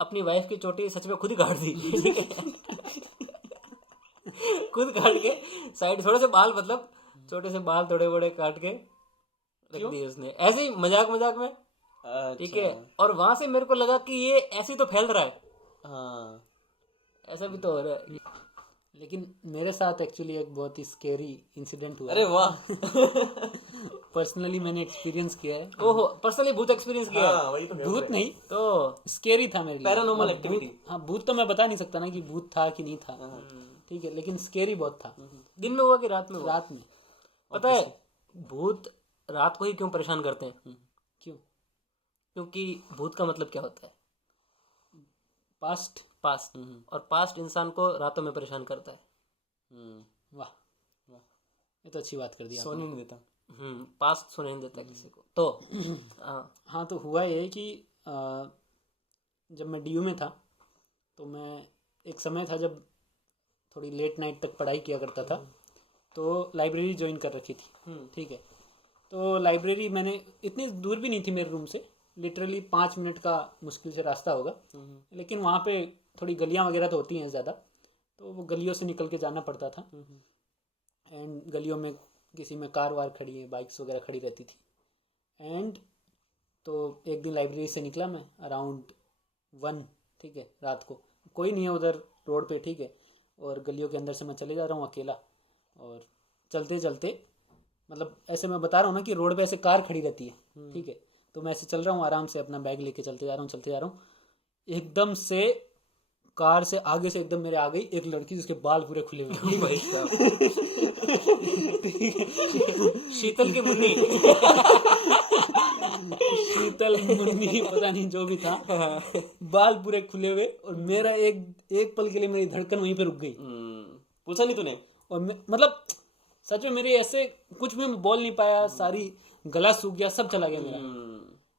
अपनी वाइफ की चोटी सच में खुद ही काट दी, ठीक है। खुद काट के साइड थोड़े से बाल, मतलब छोटे से बाल थोड़े बड़े काट के रख दिए उसने, ऐसे ही मजाक में, ठीक है। और वहां से मेरे को लगा कि ये ऐसे ही तो फैल रहा है, हाँ ऐसा भी तो हो रहा है। लेकिन मेरे साथ एक्चुअली एक बहुत ही स्केरी इंसिडेंट हुआ। अरे वाह। पर्सनली मैंने एक्सपीरियंस किया है। ओहो, पर्सनली भूत एक्सपीरियंस किया है? वही तो भूत नहीं तो स्केरी था मेरे लिए, पैरानॉर्मल एक्टिविटी। हाँ, भूत तो मैं बता नहीं सकता ना कि भूत था कि नहीं था, ठीक है, लेकिन स्केरी बहुत था। दिन में हुआ कि रात में हुआ? रात में। पता है भूत रात को ही क्यों परेशान करते हैं? क्यों? क्योंकि भूत का मतलब क्या होता है? पास्ट। और पास्ट इंसान को रातों में परेशान करता है। वाह, ये तो अच्छी बात कर दी। सोने नहीं देता। पास्ट सोने नहीं देता किसी को। तो हाँ, तो हुआ ये कि जब मैं डीयू में था तो मैं, एक समय था जब थोड़ी लेट नाइट तक पढ़ाई किया करता था, तो लाइब्रेरी ज्वाइन कर रखी थी, ठीक है। तो लाइब्रेरी मैंने, इतनी दूर भी नहीं थी मेरे रूम से, लिटरली 5 मिनट का मुश्किल से रास्ता होगा, लेकिन वहाँ पे थोड़ी गलियाँ वगैरह तो होती हैं ज़्यादा, तो वो गलियों से निकल के जाना पड़ता था। एंड गलियों में किसी में कार वार खड़ी है, बाइक्स वगैरह खड़ी रहती थी। एंड तो एक दिन लाइब्रेरी से निकला मैं अराउंड 1, ठीक है, रात को, कोई नहीं है उधर रोड पे, ठीक है, और गलियों के अंदर से मैं चले जा रहा हूँ अकेला, और चलते चलते, मतलब ऐसे मैं बता रहा हूँ ना कि रोड पे ऐसे कार खड़ी रहती है, ठीक है, तो मैं ऐसे चल रहा हूँ आराम से, अपना बैग लेके चलते जा रहा हूँ, एकदम से कार से आगे से एकदम मेरे आ गई एक लड़की जिसके बाल पूरे खुले हुए। शीतल की मुन्नी। शीतल मुन्नी पता नहीं जो भी था, बाल पूरे खुले हुए, और मेरा एक पल के लिए मेरी धड़कन वहीं पे रुक गई। पूछा नहीं तूने? और मतलब सच में मेरे ऐसे कुछ भी बोल नहीं पाया, सारी गला सूख गया, सब चला गया मेरा।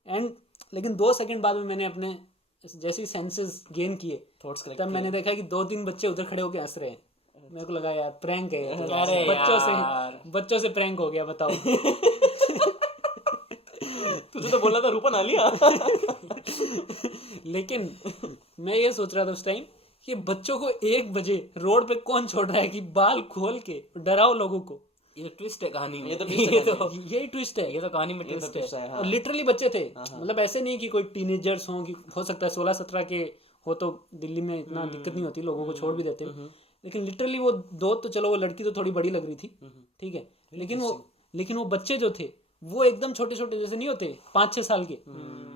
एंड लेकिन 2 सेकंड बाद में मैंने अपने जैसे सेंसेस गेन किए, तब मैंने देखा कि 2-3 बच्चे उधर खड़े होकर हंस रहे हैं। मेरे को लगा यार प्रैंक है, बच्चों से प्रैंक हो गया, बताओ। तुझे तो बोला था रूपन आ लिया। लेकिन मैं ये सोच रहा था उस टाइम कि बच्चों को 1 बजे रोड पे कौन छोड़ रहा है कि बाल खोल के डराओ लोगों को। ये ट्विस्ट है कहानी में। यही ट्विस्ट है, ये तो कहानी में ट्विस्ट है। और लिटरली बच्चे थे, मतलब ऐसे नहीं कि कोई टीनेजर्स हों, कि हो सकता है 16-17 के हो तो दिल्ली में इतना दिक्कत नहीं होती, लोगों को छोड़ भी देते, लेकिन लिटरली वो 2 तो चलो, वो लड़की तो थोड़ी बड़ी लग रही थी, ठीक है, लेकिन वो बच्चे जो थे वो एकदम छोटे छोटे जैसे नहीं होते 5-6 साल के,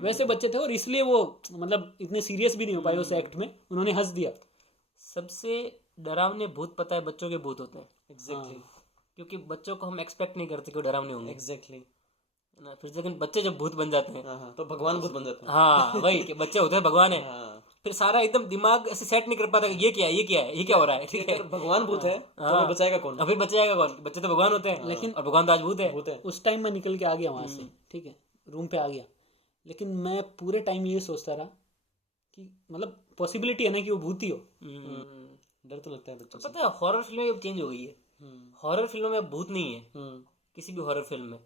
वैसे बच्चे थे, और इसलिए वो मतलब इतने सीरियस भी नहीं हो पाए उस एक्ट में, उन्होंने हंस दिया। सबसे डरावने भूत पता है बच्चों के भूत होते हैं। एग्जैक्टली, क्योंकि बच्चों को हम एक्सपेक्ट नहीं करते कि वो डरावने होंगे एग्जैक्टली। ना। फिर लेकिन बच्चे जब भूत बन जाते हैं, हाँ, तो भगवान भूत बन जाते हैं। हाँ वही कि बच्चे होते हैं भगवान है। हाँ, फिर सारा एकदम दिमाग ऐसे सेट नहीं कर पाता कि ये क्या है, ये क्या है, ये क्या हो रहा है, ठीक है। अगर भगवान भूत है तो हमें बचाएगा कौन? और फिर बच्चे आएगा कौन? बच्चे तो भगवान होते हैं, लेकिन और भगवान तो आज भूत है। भूत है। उस टाइम मैं निकल के आ गया वहाँ से, ठीक है, रूम पे आ गया, लेकिन मैं पूरे टाइम ये सोचता रहा कि मतलब पॉसिबिलिटी है ना कि वो भूत ही हो। डर तो लगता है बच्चों से। पता है हॉरर फिल्में अब चेंज हो गई है। हॉरर फिल्मों में अब भूत नहीं है, किसी भी हॉरर फिल्म में।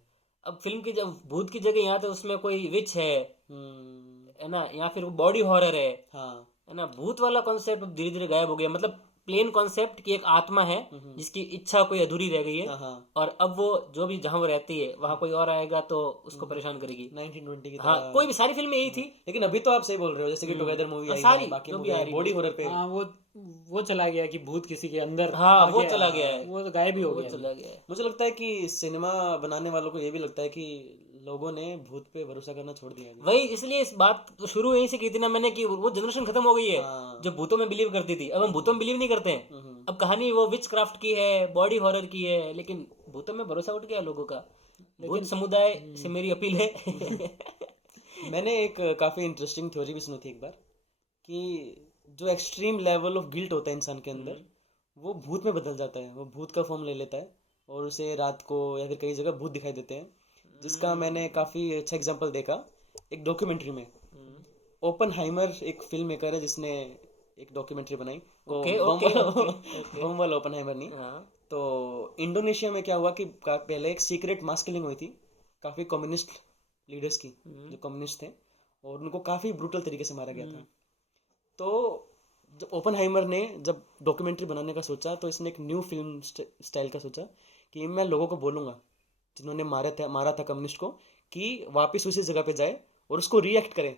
अब फिल्म की जब भूत की जगह यहाँ तो उसमें कोई विच है ना, या फिर वो बॉडी हॉरर हाँ, है ना। भूत वाला कॉन्सेप्ट धीरे धीरे गायब हो गया। मतलब प्लेन कॉन्सेप्ट की एक आत्मा है जिसकी इच्छा कोई अधूरी रह गई है, हाँ, और अब वो जो भी जहाँ वो रहती है वहाँ कोई और आएगा तो उसको परेशान करेगी। 1920 की हाँ, तरह। कोई भी सारी फिल्में यही थी। लेकिन अभी तो आप सही बोल रहे हो, जैसे कि टुगेदर मूवी आई सारी है, बाकी जो भी मूवी आ रही बॉडी हॉरर पे। हाँ, वो चला गया कि भूत किसी के अंदर हाँ, आ वो गया, चला गया है। वो तो गायब ही हो वो गया। चला गया है। मुझे लगता है कि सिनेमा बनाने वालों को ये भी लगता है कि लोगों ने भूत पे भरोसा करना छोड़ दिया है। वही, इसलिए इस बात तो शुरू यहीं से की थी ना मैंने कि वो जनरेशन खत्म हो गई है हाँ। जो भूतों में बिलीव करती थी। अब हम भूतों में बिलीव नहीं करते हैं। अब कहानी वो विच क्राफ्ट की है, बॉडी हॉरर की है, लेकिन भूतों में भरोसा उठ गया लोगों का। भूत समुदाय से मेरी अपील है। मैंने एक काफी इंटरेस्टिंग थ्योरी भी सुनी थी एक बार, कि जो एक्सट्रीम लेवल ऑफ गिल्ट होता है इंसान के अंदर, वो भूत में बदल जाता है। वो भूत का फॉर्म ले लेता है और उसे रात को या फिर कई जगह भूत दिखाई देते हैं, जिसका मैंने काफी अच्छा एग्जांपल देखा एक डॉक्यूमेंट्री में। ओपनहाइमर एक फिल्म मेकर है जिसने एक डॉक्यूमेंट्री बनाई। बम वाला ओपनहाइमर नहीं। तो इंडोनेशिया में क्या हुआ कि पहले एक सीक्रेट मास किलिंग हुई थी काफी कम्युनिस्ट लीडर्स की, जो कम्युनिस्ट थे, और उनको काफी ब्रूटल तरीके से मारा गया था। तो जब ओपनहाइमर ने जब डॉक्यूमेंट्री बनाने का सोचा, तो इसने एक न्यू फिल्म स्टाइल का सोचा कि मैं लोगों को बोलूंगा जिन्होंने मारा था कम्युनिस्ट को, कि वापस उसी जगह पे जाए और उसको रिएक्ट करें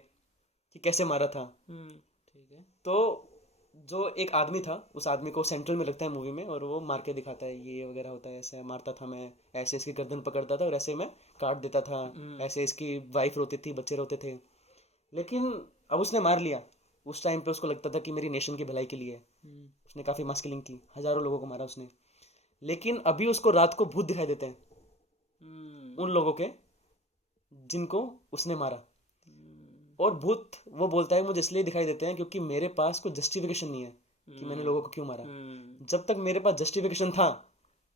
कि कैसे मारा था। ठीक है। तो जो एक आदमी था, उस आदमी को सेंट्रल में लगता है मूवी में, और वो मार के दिखाता है ये वगैरह होता है, ऐसे मारता था मैं, ऐसे इसकी गर्दन पकड़ता था और ऐसे मैं काट देता था, ऐसे इसकी वाइफ रोती थी, बच्चे रोते थे। लेकिन अब उसने मार लिया। उस टाइम पे उसको लगता था कि मेरी नेशन की भलाई के लिए है। उसने काफी मास किलिंग की, हजारों लोगों को मारा उसने। लेकिन अभी उसको रात को भूत दिखाई देते हैं उन लोगों के जिनको उसने मारा। और भूत वो बोलता है मुझे इसलिए दिखाई देते हैं क्योंकि मेरे पास कोई जस्टिफिकेशन नहीं है कि मैंने लोगों को क्यों मारा। जब तक मेरे पास जस्टिफिकेशन था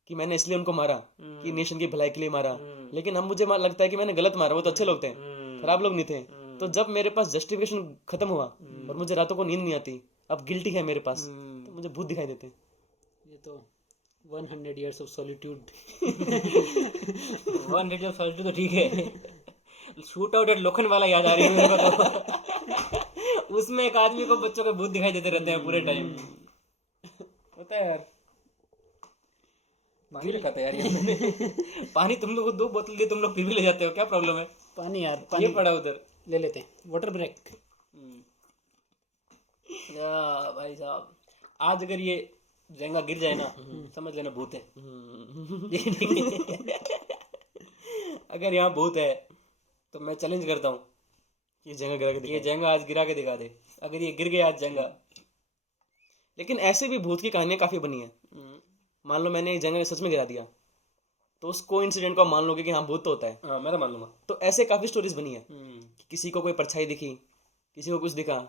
कि मैंने इसलिए उनको मारा कि नेशन की भलाई के लिए मारा, लेकिन अब मुझे लगता है कि मैंने गलत मारा, वो तो अच्छे लोग थे, खराब लोग नहीं थे। तो जब मेरे पास जस्टिफिकेशन खत्म हुआ और मुझे रातों को नींद नहीं आती, अब गिल्टी है मेरे पास, तो मुझे भूत दिखाई देते हैं। ये तो 100 years of solitude। 100 years of solitude तो ठीक है। शूट आउट एट लोखंड वाला याद आ रही है मेरे को तो। उसमें एक आदमी को बच्चों के भूत दिखाई देते रहते हैं पूरे टाइम। होता है यार। पानी रखा था यार ये। पानी तुम लोग को 2 बोतल दिए, तुम लोग फिर भी ले जाते हो, क्या प्रॉब्लम है? पानी यार, ये पानी पड़ा उधर, ले लेते हैं, वाटर ब्रेक। भाई साहब, आज अगर ये जेंगा गिर जाए ना, समझ लेना भूत है। अगर यहाँ भूत है तो मैं चैलेंज करता हूँ ये जेंगा गिरा के ये जेंगा आज गिरा के दिखा दे। अगर ये गिर गया आज जेंगा। लेकिन ऐसे भी भूत की कहानियां काफी बनी है। मान लो मैंने एक जेंगा सच में गिरा दिया, तो उस कोइंसिडेंट को मान लोगे कि हाँ भूत तो होता है। हाँ, मैं तो मान लूंगा। तो ऐसे काफी स्टोरीज बनी है कि किसी को कोई परछाई दिखी, किसी को कुछ दिखा,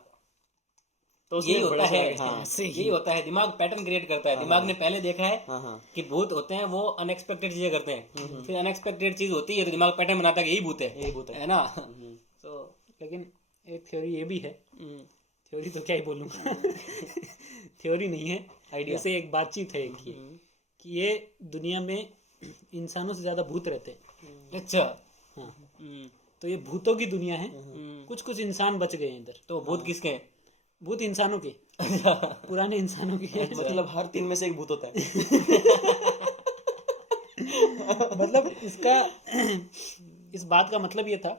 तो उसमें यही होता है। हाँ, यही होता है, दिमाग पैटर्न क्रिएट करता है। दिमाग ने पहले देखा है हाँ, कि भूत होते हैं, वो अनएक्सपेक्टेड चीजें करते हैं, फिर अनएक्सपेक्टेड चीज होती है तो दिमाग पैटर्न बनाता है कि यही भूत है, यही भूत है ना। तो लेकिन एक थ्योरी ये भी है, थ्योरी तो क्या ही बोलूँगा, थ्योरी नहीं है, आइडिया। जैसे एक बातचीत है कि ये दुनिया में इंसानों से ज्यादा भूत रहते हैं। अच्छा। हाँ, तो ये भूतों की दुनिया है, कुछ कुछ इंसान बच गए हैं इधर। तो भूत किसके हैं? भूत इंसानों के, पुराने इंसानों के हैं। मतलब हर 3 में से एक भूत होता है। मतलब इसका इस बात का मतलब ये था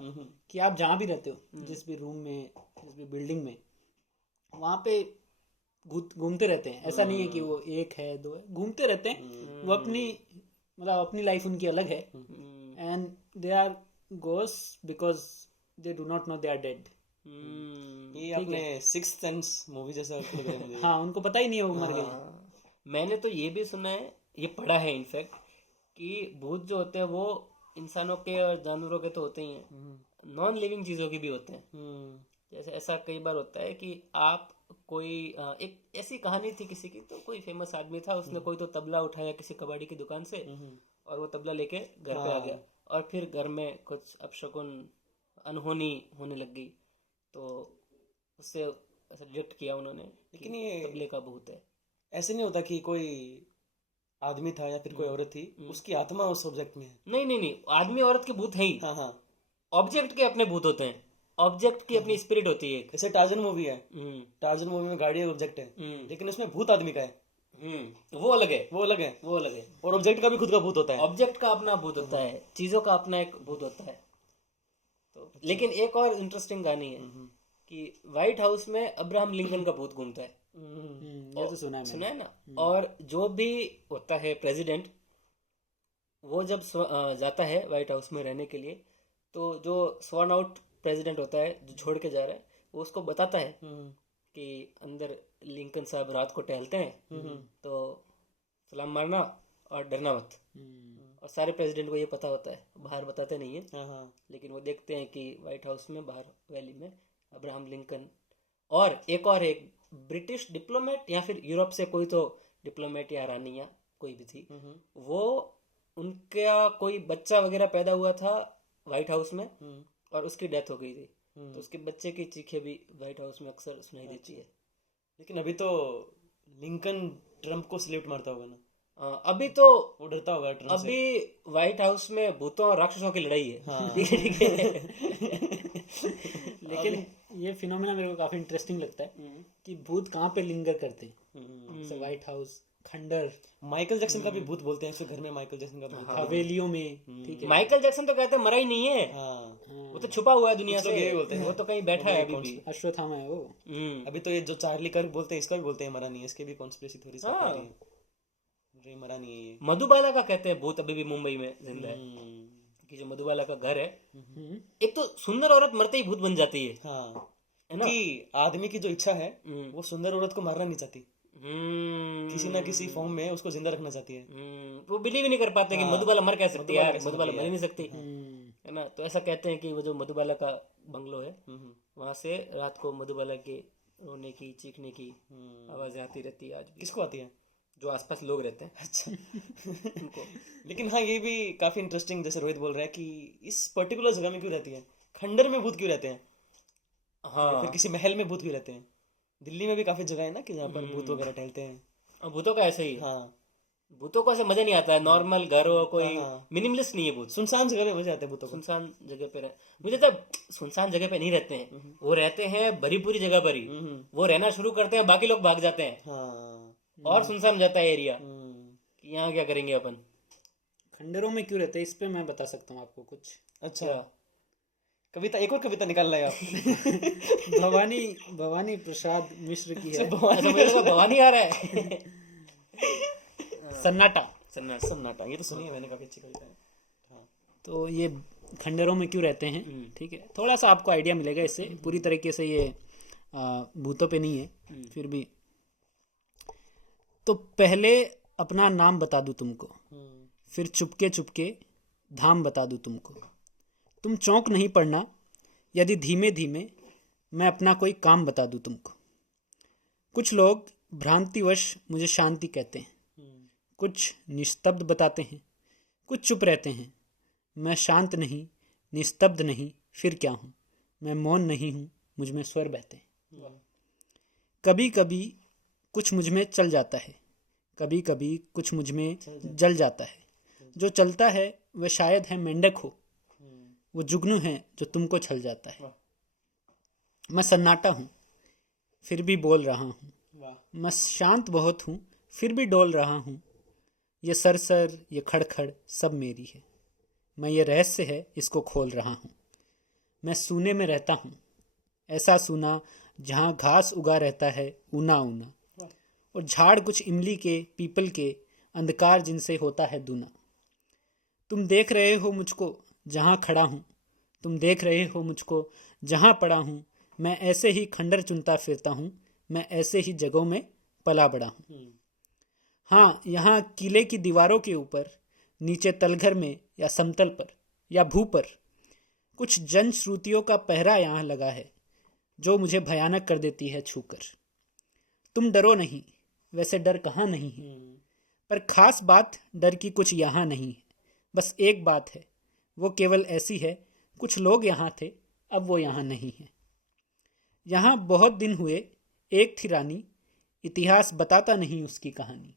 कि आप जहाँ भी रहते हो, जिस भी रूम में, जिस भी बिल्डिंग में, वहाँ पे भूत घूमते रहते हैं। ऐसा नहीं है कि वो 1 है 2 है, घूमते रहते हैं। वो अपनी मतलब अपनी लाइफ उनकी अलग है, and they are ghosts because they do not know they are dead. ये आपने सिक्स्थ सेंस मूवी जैसा लग रहा है मुझे। हाँ, उनको पता ही नहीं है वो मर गए। मैंने तो ये भी सुना है, ये पढ़ा है इनफैक्ट, कि भूत जो होते हैं वो इंसानों के और जानवरों के तो होते ही हैं, नॉन लिविंग चीज़ों की भी होते हैं। जैसे ऐसा कई बार होता है कि आप कोई एक ऐसी कहानी थी किसी की, तो कोई फेमस आदमी था, उसने कोई तो तबला उठाया किसी कबाड़ी की दुकान से और वो तबला लेके घर पे आ गया, और फिर घर में कुछ अपशकुन अनहोनी होने लग गई, तो उससे ऐसा रिजेक्ट किया उन्होंने। लेकिन ये तबले का भूत है। ऐसे नहीं होता कि कोई आदमी था या फिर कोई औरत थी, उसकी आत्मा उस ऑब्जेक्ट में है। नहीं, आदमी औरत के भूत है ही। हाँ हाँ, ऑब्जेक्ट के अपने भूत होते हैं, ऑब्जेक्ट की अपनी स्पिरिट होती है। जैसे टार्जन मूवी है, टार्जन मूवी में गाड़ी ऑब्जेक्ट है, लेकिन उसमें भूत आदमी का है। वो अलग है, वो अलग है, वो अलग है। और ऑब्जेक्ट का भी खुद का भूत होता है। ऑब्जेक्ट का अपना भूत होता है, चीजों का अपना एक भूत होता है। तो लेकिन एक और इंटरेस्टिंग कहानी है कि व्हाइट हाउस में अब्राहम लिंकन का भूत घूमता है। ये तो सुना है ना। और जो भी होता है प्रेसिडेंट, वो जब जाता है व्हाइट हाउस में रहने के लिए, तो जो स्वॉर्न आउट प्रेसिडेंट होता है जो छोड़ के जा रहा है, वो उसको बताता है कि अंदर लिंकन साहब रात को टहलते हैं, तो सलाम मारना और डरना मत। और सारे प्रेसिडेंट को ये पता होता है, बाहर बताते नहीं है, लेकिन वो देखते हैं कि व्हाइट हाउस में बाहर वैली में अब्राहम लिंकन और एक ब्रिटिश डिप्लोमेट या फिर यूरोप से कोई तो डिप्लोमेट या रानी या कोई भी थी, वो उनका कोई बच्चा वगैरह पैदा हुआ था व्हाइट हाउस में और उसकी डेथ हो गई थी, तो उसके बच्चे की चीखें भी व्हाइट हाउस में अक्सर सुनाई देती है। लेकिन अभी तो लिंकन ट्रम्प को सल्यूट मारता होगा ना। अभी तो वो डरता होगा ट्रम्प अभी से। व्हाइट हाउस में भूतों और राक्षसों की लड़ाई है। हाँ। ठीक है। लेकिन ये फिनोमेना मेरे को काफी इंटरेस्टिंग लगता है कि भूत कहाँ पे लिंगर करते हैं, जैसे व्हाइट हाउस, खंडर, माइकल जैक्सन का भी भूत बोलते हैं, घर में माइकल जैक्सन का भूत, हवेलियों में। ठीक है, माइकल जैक्सन तो कहते हैं मरा ही नहीं है, वो तो छुपा हुआ है दुनिया से, यही बोलते हैं। वो तो कहीं बैठा है अभी भी। अश्वत्थामा है वो। अभी तो ये जो चार्ली कर्क बोलते हैं, इसका भी बोलते हैं मरा नहीं है, इसके भी कॉन्स्पिरेसी थ्योरीज है, मरा नहीं है ये। मधुबाला का कहते हैं भूत अभी भी मुंबई में जिंदा है, कि जो मधुबाला का घर है, एक तो सुंदर औरत मरते ही भूत बन जाती है। हाँ, है ना, कि आदमी की जो इच्छा है वो सुंदर औरत को मारना नहीं चाहती, किसी ना किसी फॉर्म में उसको जिंदा रखना चाहती है। वो बिलीव ही नहीं कर पाते कि मधुबाला मर कैसे सकती है यार, मधुबाला मर ही नहीं सकती, है ना। तो ऐसा कहते हैं कि वो जो मधुबाला का बंगलो है, वहां से रात को मधुबाला के रोने की, चीखने की आवाजें आती रहती है आज भी। किसको आती है? जो आसपास लोग रहते हैं। अच्छा। उनको। लेकिन हाँ, ये भी काफी इंटरेस्टिंग, जैसे रोहित बोल रहा है कि इस पर्टिकुलर जगह में क्यों रहती है, खंडर में भूत क्यों रहते हैं, हाँ, फिर किसी महल में भूत क्यों रहते हैं। दिल्ली में भी काफी जगह है ना कि जहाँ पर भूत वगैरह टहलते हैं। और भूतों का ऐसे ही है। हाँ, भूतों को ऐसे मजा नहीं आता है, नॉर्मल घर हो, कोई मिनिमलिस्ट नहीं है भूत। सुनसान जगह पे मजे आते हैं भूतों को। सुनसान जगह पे मुझे तो सुनसान जगह पे नहीं रहते हैं, वो रहते हैं भरी पूरी जगह पर ही, वो रहना शुरू करते हैं, बाकी लोग भाग जाते हैं। हाँ, और सुनसान जाता है एरिया, कि यहाँ क्या करेंगे अपन। खंडरों में क्यों रहते हैं, इस पे मैं बता सकता हूँ आपको कुछ। अच्छा, कविता, एक और कविता निकालना है आप। भवानी प्रसाद मिश्र की है। भवानी आ रहा है। सन्नाटा। सन्नाटा, ये तो सुनी है मैंने, काफी अच्छी कविता है। हाँ, तो ये खंडरों में क्यों रहते हैं, ठीक है, थोड़ा सा आपको आइडिया मिलेगा इससे। पूरी तरीके से ये भूतों पे नहीं है, फिर भी। तो पहले अपना नाम बता दूं तुमको, फिर चुपके चुपके धाम बता दूं तुमको। तुम चौंक नहीं पड़ना यदि धीमे धीमे मैं अपना कोई काम बता दूं तुमको। कुछ लोग भ्रांतिवश मुझे शांति कहते हैं, कुछ निस्तब्ध बताते हैं, कुछ चुप रहते हैं। मैं शांत नहीं, निस्तब्ध नहीं, फिर क्या हूँ? मैं मौन नहीं हूँ, मुझ में स्वर बहते हैं। कभी कभी कुछ मुझ में चल जाता है, कभी कभी कुछ मुझ में जल जाता है। जो चलता है वह शायद है मेंढक हो, वो जुगनू है जो तुमको छल जाता है। मैं सन्नाटा हूँ फिर भी बोल रहा हूँ, मैं शांत बहुत हूँ फिर भी डोल रहा हूँ। ये सरसर, ये खड़खड़ सब मेरी है, मैं ये रहस्य है इसको खोल रहा हूँ। मैं सूने में रहता हूँ, ऐसा सूना जहाँ घास उगा रहता है ऊना ऊना, और झाड़ कुछ इमली के, पीपल के, अंधकार जिनसे होता है दूना। तुम देख रहे हो मुझको जहाँ खड़ा हूँ, तुम देख रहे हो मुझको जहाँ पड़ा हूँ, मैं ऐसे ही खंडर चुनता फिरता हूँ, मैं ऐसे ही जगहों में पला बड़ा हूँ। हाँ, यहाँ किले की दीवारों के ऊपर, नीचे तलघर में या समतल पर या भू पर कुछ जनश्रुतियों का पहरा यहाँ लगा है, जो मुझे भयानक कर देती है छूकर। तुम डरो नहीं, वैसे डर कहाँ नहीं है, पर खास बात डर की कुछ यहाँ नहीं है। बस एक बात है, वो केवल ऐसी है, कुछ लोग यहाँ थे, अब वो यहाँ नहीं है। यहाँ बहुत दिन हुए, एक थी रानी, इतिहास बताता नहीं उसकी कहानी।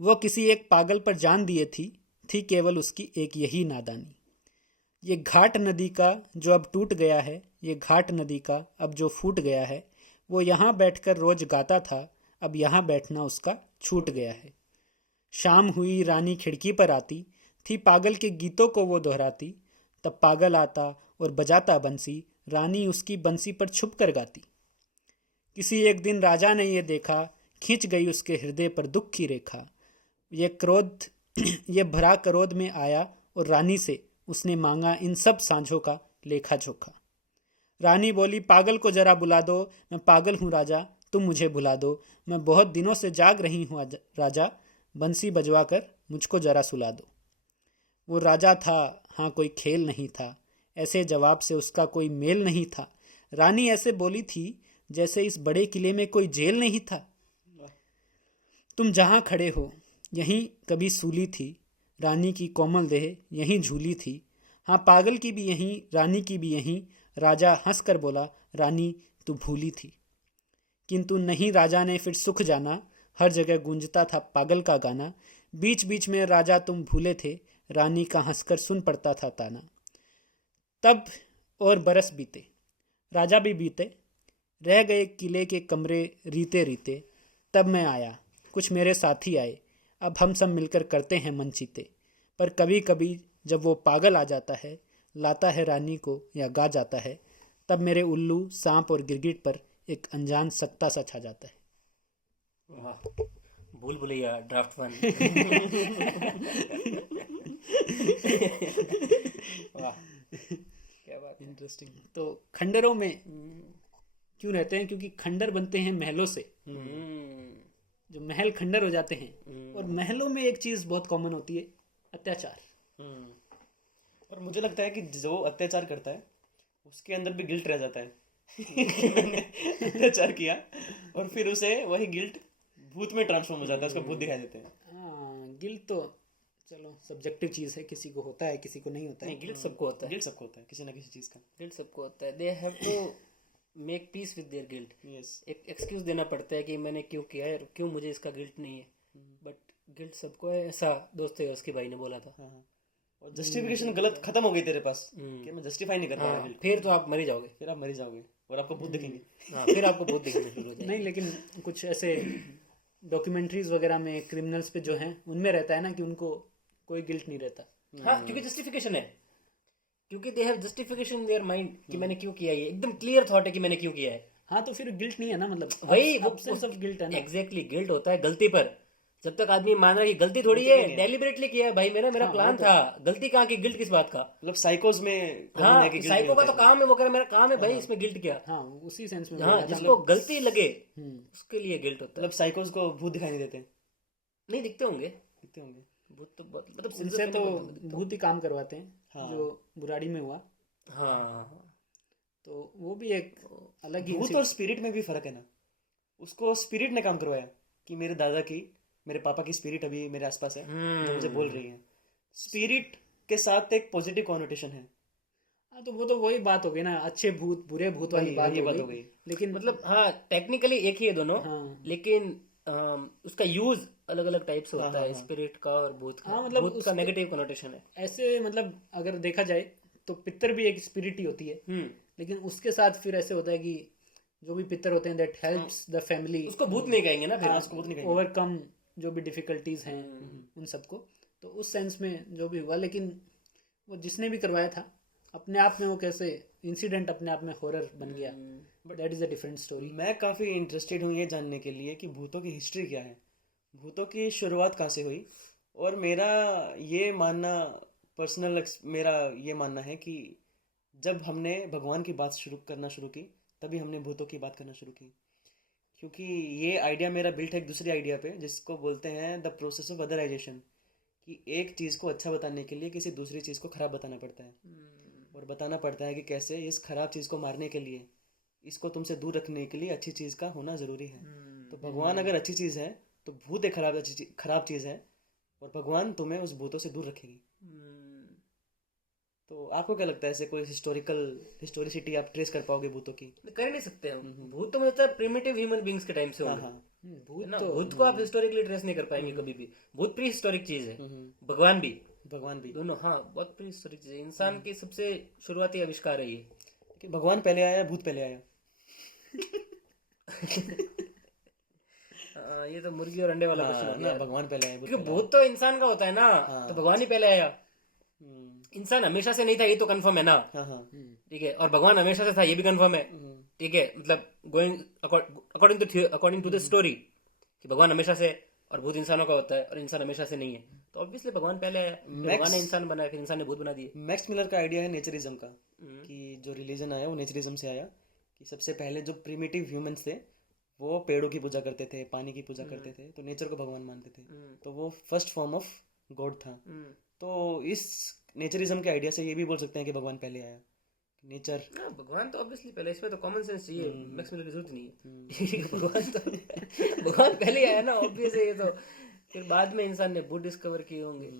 वो किसी एक पागल पर जान दिए थी केवल उसकी एक यही नादानी। ये घाट नदी का जो अब टूट गया है, ये घाट नदी का अब जो फूट गया है, वो यहाँ बैठकर रोज गाता था, अब यहाँ बैठना उसका छूट गया है। शाम हुई, रानी खिड़की पर आती थी, पागल के गीतों को वो दोहराती, तब पागल आता और बजाता बंसी, रानी उसकी बंसी पर छुप कर गाती। किसी एक दिन राजा ने ये देखा, खींच गई उसके हृदय पर दुख की रेखा। ये भरा क्रोध में आया और रानी से उसने मांगा इन सब सांझों का लेखा जोखा। रानी बोली, पागल को जरा बुला दो, मैं पागल हूँ राजा, तुम मुझे भुला दो, मैं बहुत दिनों से जाग रही हूँ राजा, बंसी बजवा कर मुझको जरा सुला दो। वो राजा था, हाँ कोई खेल नहीं था, ऐसे जवाब से उसका कोई मेल नहीं था। रानी ऐसे बोली थी जैसे इस बड़े किले में कोई जेल नहीं था। तुम जहाँ खड़े हो, यहीं कभी सूली थी, रानी की कोमल देह यहीं झूली थी। हाँ, पागल की भी यहीं, रानी की भी यहीं। राजा हंस कर बोला, रानी तू भूली थी। किंतु नहीं, राजा ने फिर सुख जाना, हर जगह गूंजता था पागल का गाना। बीच बीच में राजा तुम भूले थे, रानी का हंसकर सुन पड़ता था ताना। तब और बरस बीते, राजा भी बीते, रह गए किले के कमरे रीते रीते। तब मैं आया, कुछ मेरे साथी आए, अब हम सब मिलकर करते हैं मनचीते। पर कभी कभी जब वो पागल आ जाता है, लाता है रानी को या गा जाता है, तब मेरे उल्लू, सांप और गिरगिट पर एक अनजान सत्ता सा छा जाता है। वाह, भूल भुलैया ड्राफ्ट 1। वाह, क्या बात, इंटरेस्टिंग। तो खंडरों में क्यों रहते हैं? क्योंकि खंडर बनते हैं महलों से। जो महल खंडर हो जाते हैं, और महलों में एक चीज बहुत कॉमन होती है, अत्याचार। और मुझे लगता है कि जो अत्याचार करता है उसके अंदर भी गिल्ट रह जाता है कि मैंने अत्याचार किया, और फिर उसे वही गिल्ट भूत में ट्रांसफॉर्म हो जाता है, उसको भूत दिखाई देते हैं। हाँ, गिल्ट तो चलो सब्जेक्टिव चीज है, किसी को होता है किसी को नहीं होता है। गिल्ट सबको होता है, गिल्ट सबको होता है किसी ना किसी चीज का। गिल्ट सबको होता है। They have to make peace with their guilt. एक एक्सक्यूज देना पड़ता है कि मैंने क्यों किया है, क्यों मुझे इसका गिल्ट नहीं है। बट गिल्ट सबको है, ऐसा दोस्तोयेव्स्की भाई ने बोला था। और जस्टिफिकेशन गलत खत्म हो गई तेरे पास कि मैं जस्टिफाई नहीं कर पा रहा गिल्ट। फिर तो आप मर ही जाओगे, फिर आप मर ही जाओगे और आपको भूत दिखेंगे। फिर आपको भूत दिखने शुरू हो जाएंगे। नहीं, लेकिन कुछ ऐसे डॉक्यूमेंट्रीज वगैरह में क्रिमिनल्स पे जो हैं, उनमें रहता है ना कि उनको कोई गिल्ट नहीं रहता। हाँ, क्योंकि जस्टिफिकेशन है, क्योंकि they have justification in their mind कि मैंने क्यों किया, ये एकदम क्लियर थॉट है कि मैंने क्यों किया है। हाँ, तो फिर गिल्ट नहीं है ना, मतलब वही वो सेंस ऑफ गिल्ट है ना। एग्जैक्टली, गिल्ट होता है गलती पर। जब तक आदमी मान रहा है कि गलती थोड़ी है, डेलिबरेटली किया है भाई, मेरा प्लान था, गलती कहाँ की, गिल्ट किस बात का। मतलब साइकोस में हाँ, साइको का तो काम है, वो कह रहा मेरा काम है भाई, इसमें गिल्ट क्या। हाँ, उसी सेंस में। हाँ, जिसको गलती लगे उसके लिए गिल्ट होता है। मतलब साइकोस को भूत दिखाई नहीं देते? नहीं, दिखते होंगे भूत तो, मतलब उनसे तो भूत ही काम करवाते हैं। हाँ। जो बुराड़ी में हुआ। हाँ, तो वो भी एक अलग ही। भूत और स्पिरिट में भी फर्क है ना। उसको स्पिरिट ने काम करवाया कि मेरे दादा की, मेरे पापा की स्पिरिट अभी मेरे आसपास है, जो मुझे बोल रही है। स्पिरिट के साथ एक पॉजिटिव कॉनोटेशन है। हाँ, तो वो तो वही बात हो गई ना, अच्छे भूत बुरे भूत वाली बात हो गई। लेकिन मतलब हाँ, टेक्निकली एक ही है दोनों। हाँ। लेकिन उसका यूज अलग अलग टाइप से होता है, स्पिरिट का और भूत का। मतलब भूत का नेगेटिव कॉनोटेशन है। ऐसे मतलब अगर देखा जाए तो पितर भी एक स्पिरिट ही होती है, लेकिन उसके साथ फिर ऐसे होता है कि जो भी पितर होते हैं, दैट हेल्प्स द फैमिली। उसको भूत नहीं कहेंगे ना, फिर उसको भूत नहीं कहेंगे। ओवरकम जो भी डिफिकल्टीज हैं उन सबको, तो उस सेंस में जो भी हुआ। लेकिन वो जिसने भी करवाया था, अपने आप में वो कैसे इंसिडेंट अपने आप में हॉरर बन गया, but that is a different story. मैं काफ़ी इंटरेस्टेड हूँ ये जानने के लिए कि भूतों की हिस्ट्री क्या है, भूतों की शुरुआत कहाँ से हुई। और मेरा ये मानना पर्सनल मेरा ये मानना है कि जब हमने भगवान की बात करना शुरू की, तभी हमने भूतों की बात करना शुरू की। क्योंकि ये आइडिया मेरा बिल्ट है एक दूसरी आइडिया पे, जिसको बोलते हैं द प्रोसेस ऑफ अदराइजेशन, कि एक चीज़ को अच्छा बताने के लिए किसी दूसरी चीज़ को ख़राब बताना पड़ता है, और बताना पड़ता है कि कैसे इस ख़राब चीज़ को मारने के लिए, इसको तुमसे दूर रखने के लिए अच्छी चीज़ का होना ज़रूरी है। तो भगवान अगर अच्छी चीज़ है तो भूत एक खराब चीज़ है, और भगवान तुम्हें उस भूतों से दूर रखेगी। तो आपको क्या लगता है, ऐसे कोई हिस्टोरिसिटी आप ट्रेस कर पाओगे भूतों की? कर नहीं सकते हम। भूत तो मतलब प्रिमिटिव ह्यूमन बींग्स के टाइम से होंगे ना। भूत को आप हिस्टोरिकली ट्रेस नहीं कर पाएंगे कभी भी। भूत प्री हिस्टोरिक चीज है, भगवान भी दोनों। हाँ, बहुत प्री हिस्टोरिक चीज है। इंसान की सबसे शुरुआती आविष्कार है ये, कि भगवान पहले आया भूत पहले आया। ये तो मुर्गी और अंडे वाला क्वेश्चन हो गया। भगवान पहले आया, क्योंकि भूत तो इंसान का होता है ना, तो भगवान ही पहले आया। इंसान हमेशा से नहीं था, ये तो कंफर्म है ना। ठीक है, और भगवान हमेशा से था, ये भी कंफर्म है। ठीक है, मतलब going according to the story, कि भगवान हमेशा से, और भूत इंसानों का होता है, और इंसान हमेशा से नहीं है। तो ऑब्वियसली भगवान पहले आया, भगवान ने इंसान बनाया, फिर इंसान ने भूत बना दिए। मैक्स मिलर का आइडिया है नेचरिज्म का, कि जो रिलीजन आया वो नेचरिज्म से आया, कि सबसे पहले जो प्रिमिटिव ह्यूमंस थे वो पेड़ों की पूजा करते थे, पानी की पूजा करते थे, तो नेचर को भगवान मानते थे। तो वो फर्स्ट फॉर्म ऑफ गॉड था। तो इस नेचरिज्म के आइडिया से ये भी बोल सकते हैं कि भगवान पहले आया। नेचर, भगवान तो ऑब्वियसली पहले, इसमें तो कॉमन सेंस चाहिए, मैक्स मिलर की जरूरत नहीं है। भगवान पहले आया ना, ऑब्वियस है ये तो। फिर बाद में इंसान ने भूत डिस्कवर किए होंगे।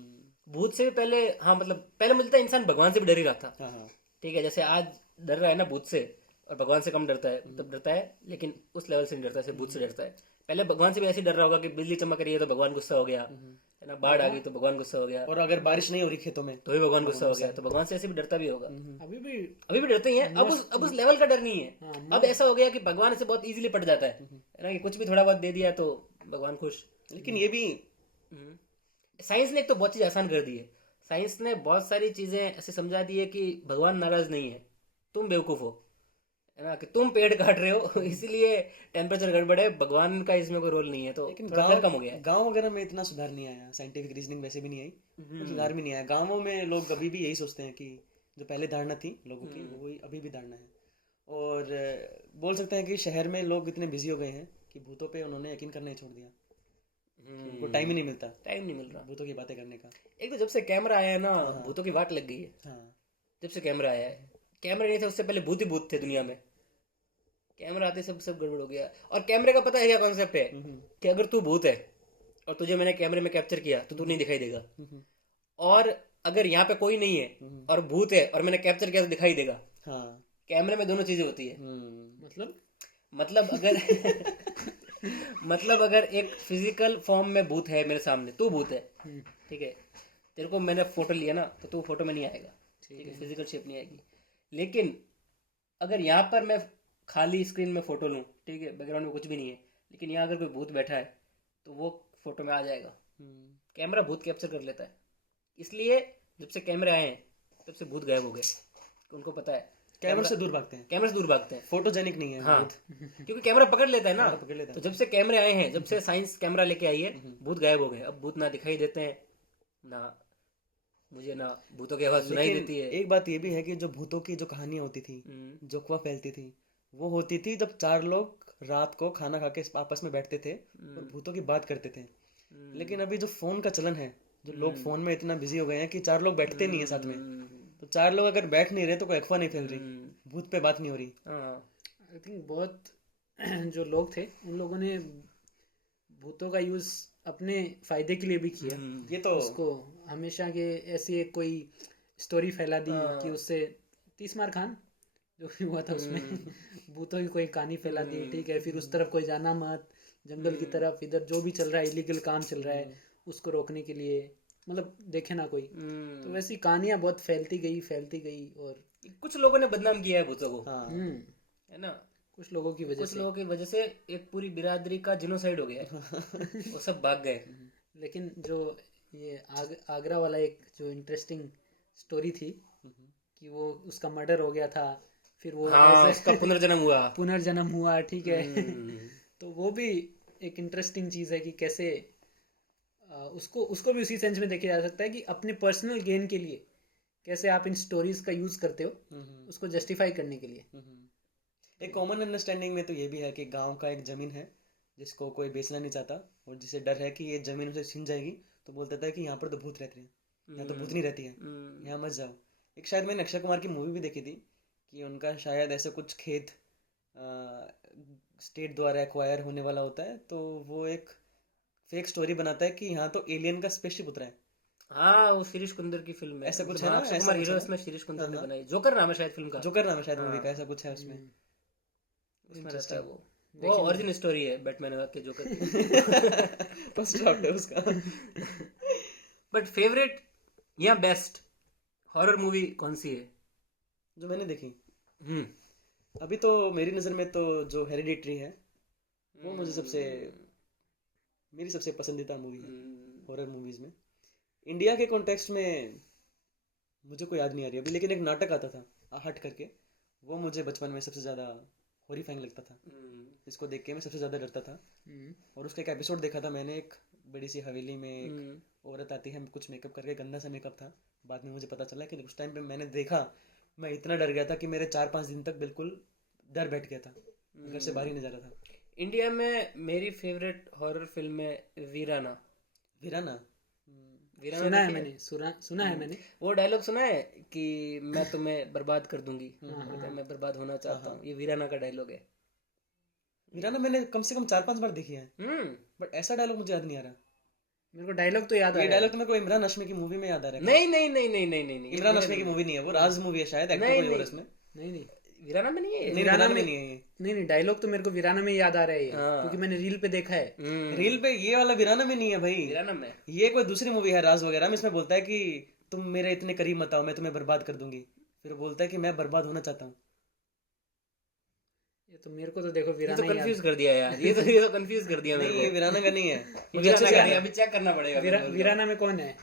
भूत से भी पहले, हाँ मतलब पहले मुझे लगता है इंसान भगवान से भी डर ही रहा था। ठीक है, जैसे आज डर रहा है ना भूत से, और भगवान से कम डरता है, तब डरता है, लेकिन उस लेवल से नहीं डरता, सिर्फ भूत से डरता है। पहले भगवान से भी ऐसे डर रहा होगा कि बिजली चमक रही है तो भगवान गुस्सा हो गया, है ना, बाढ़ आ गई तो भगवान गुस्सा हो गया, और अगर बारिश नहीं हो रही खेतों में तो भी भगवान गुस्सा हो गया। तो भगवान से ऐसे भी डरता भी होगा। अभी भी डरते ही हैं। अब उस लेवल का डर नहीं है। अब ऐसा हो गया कि भगवान से बहुत इजीली पट जाता है ना, कि कुछ भी थोड़ा बहुत दे दिया तो भगवान खुश। लेकिन ये भी साइंस ने एक तो बहुत चीज आसान कर दी है। साइंस ने बहुत सारी चीजें ऐसे समझा दी है कि भगवान नाराज नहीं है, तुम बेवकूफ हो, है ना, कि तुम पेड़ काट रहे हो इसीलिए टेम्परेचर गड़बड़ है, भगवान का इसमें कोई रोल नहीं है। तो लेकिन थोड़ा डर कम हो गया है। गाँव वगैरह में इतना सुधार नहीं आया, साइंटिफिक रीजनिंग वैसे भी नहीं आई, सुधार भी नहीं आया। गाँवों में लोग अभी भी यही सोचते हैं कि जो पहले धारणा थी लोगों की, वही अभी भी धारणा है। और बोल सकते हैं कि शहर में लोग इतने बिजी हो गए हैं कि भूतों पे उन्होंने यकीन करना ही छोड़ दिया। उनको टाइम ही नहीं मिलता, टाइम नहीं मिल रहा भूतों की बातें करने का। एक तो जब से कैमरा आया है ना, भूतों की वाट लग गई है। जब से कैमरा आया है, कैमरा नहीं था उससे पहले भूत ही भूत थे दुनिया में। कैमरा आते सब गड़बड़ हो गया। और कैमरे का पता है क्या कॉन्सेप्ट है, कि अगर तू भूत है और तुझे मैंने कैमरे में कैप्चर किया तो तू नहीं दिखाई देगा, और अगर यहाँ पे कोई नहीं है और भूत है और मैंने कैप्चर किया तो दिखाई देगा। कैमरे में दोनों चीजें होती है। मतलब अगर मतलब अगर एक फिजिकल फॉर्म में भूत है मेरे सामने, तू भूत है, ठीक है, तेरे को मैंने फोटो लिया ना, तो तू फोटो में नहीं आएगा, ठीक है, फिजिकल शेप नहीं आएगी। लेकिन अगर यहाँ पर मैं खाली स्क्रीन में फोटो लूँ, ठीक है, बैकग्राउंड में कुछ भी नहीं है, लेकिन यहाँ अगर कोई भूत बैठा है तो वो फोटो में आ जाएगा। कैमरा भूत कैप्चर कर लेता है। इसलिए जब से कैमरे आए हैं तब से भूत गायब हो गए। उनको पता है कैमरे से दूर भागते हैं, कैमरे से दूर भागते हैं, फोटोजेनिक नहीं है। हाँ, क्योंकि कैमरा पकड़ लेता है ना, पकड़ लेता है। तो जब से कैमरे आए हैं, जब से साइंस कैमरा लेके आई है, भूत गायब हो गए। अब भूत ना दिखाई देते हैं, ना मुझे ना भूतों की आवाज सुनाई देती है। एक बात ये भी है कि जो भूतों की जो कहानियां होती थी, जो अफवाह फैलती थी, वो होती थी जब चार लोग रात को खाना खा के आपस में बैठते थे और भूतों की बात करते थे। लेकिन अभी जो फोन का चलन है, जो लोग फोन में इतना बिजी हो गए हैं कि चार लोग बैठते नहीं है साथ में, तो चार लोग अगर बैठ नहीं रहे तो कोई अफवाह नहीं फैल रही, भूत पे बात नहीं हो रही। आई थिंक बहुत जो लोग थे उन लोगों ने भूतों का यूज अपने फायदे के लिए भी किया। ये तो उसको हमेशा के ऐसी एक कोई स्टोरी फैला दी कि उससे तीसमार खान जो भी हुआ था उसमें भूतों की कोई कहानी फैला दी, ठीक है, फिर उस तरफ कोई जाना मत, जंगल की तरफ, इधर जो भी चल रहा है इलीगल काम चल रहा है उसको रोकने के लिए, मतलब देखे ना कोई। तो वैसी कहानियां बहुत फैलती गई और कुछ लोगों ने बदनाम किया है भूतों को, है ना, कुछ लोगों की वजह से एक पूरी बिरादरी का जिनोसाइड हो गया है। वो सब भाग गए। लेकिन जो ये आगरा वाला एक जो इंटरेस्टिंग स्टोरी थी कि वो उसका मर्डर हो गया था, फिर वो उसका पुनर्जन्म हुआ, ठीक है। तो वो भी एक इंटरेस्टिंग चीज है कि कैसे उसको भी उसी सेंस में देखा जा सकता है कि अपने पर्सनल गेन के लिए कैसे आप इन स्टोरीज का यूज करते हो उसको जस्टिफाई करने के लिए। एक कॉमन अंडरस्टैंडिंग में तो ये भी है कि गांव का एक जमीन है जिसको कोई बेचना नहीं चाहता और जिसे डर है कि ये जमीन उसे छीन जाएगी, तो बोलता था कि यहाँ पर तो भूत रहते हैं, यहाँ तो भूत नहीं रहती है, यहाँ मत जाओ। एक शायद मैंने अक्षय कुमार की मूवी भी देखी थी कि उनका शायद ऐसा कुछ खेत स्टेट द्वारा एक्वायर होने वाला होता है, तो वो एक फेक स्टोरी बनाता है कि यहाँ तो एलियन का स्पेसशिप उतरा है। हाँ, वो शिरीष कुंदर की फिल्म है, ऐसा कुछ है ना, अक्षय कुमार हीरो इसमें, शिरीष कुंदर ने बनाई, जोकर नाम है शायद फिल्म का, जोकर नाम है शायद मूवी का, ऐसा कुछ है उसमें रहता है वो ओरिजिन स्टोरी है बैटमैन के जोकर की। फर्स्ट ड्राफ्ट है उसका। बट फेवरेट या बेस्ट हॉरर मूवी कौन सी है जो मैंने देखी? अभी तो मेरी नज़र में तो जो हेरिडिटरी है वो मुझे मेरी सबसे पसंदीदा मूवी है हॉरर मूवीज में। इंडिया के कॉन्टेक्स्ट में मुझे कोई याद नहीं आ रही अभी, लेकिन एक नाटक आता था आहट करके, वो मुझे बचपन में सबसे ज़्यादा हॉरिफाइंग लगता था, इसको देख के मैं सबसे ज़्यादा डरता था। और उसका एक एपिसोड देखा था मैंने, एक बड़ी सी हवेली में एक औरत आती है, कुछ मेकअप करके, गंदा सा मेकअप था। बाद में मुझे पता चला कि उस टाइम पे मैंने देखा, मैं इतना डर गया था कि मेरे 4-5 दिन तक बिल्कुल डर बैठ गया था, घर से बाहर ही नहीं जा रहा था। इंडिया में मेरी फेवरेट हॉरर फिल्म है वीराना। वीराना सुना है मैंने। वो डायलॉग सुना है कि मैं तुम्हें बर्बाद कर दूंगी, मैं बर्बाद होना चाहता हूँ, ये वीराना का डायलॉग है। वीराना मैंने कम से कम 4-5 बार देखी है, बट ऐसा डायलॉग मुझे याद नहीं आ रहा। मेरे को डायलॉग तो याद आ रहा है। ये डायलॉग तो मेरे को इमरान हाशमी की मूवी में याद आ रहा है। नहीं, इमरान हाशमी की मूवी नहीं है वो, राज मूवी है शायद, एक्टर कोई और इसमें। नहीं वीराना में नहीं है, वीराना में नहीं है। नहीं, डायलॉग तो मेरे को वीराना में याद आ रहा है क्योंकि मैंने रील पे देखा है। रील पे ये वाला वीराना में नहीं है भाई, वीराना में ये कोई दूसरी मूवी है राज वगैरह में। इसमें बोलता है कि तुम मेरे इतने करीब मत आओ, मैं तुम्हें बर्बाद कर दूंगी। फिर बोलता है कि मैं बर्बाद होना चाहता हूँ। ये तो मेरे को तो देखो वीराना तो कंफ्यूज कर दिया यार, ये तो कंफ्यूज कर दिया मेरे को। ये वीराना का नहीं है, मुझे अच्छे से अभी चेक करना पड़ेगा। वीराना में कौन है?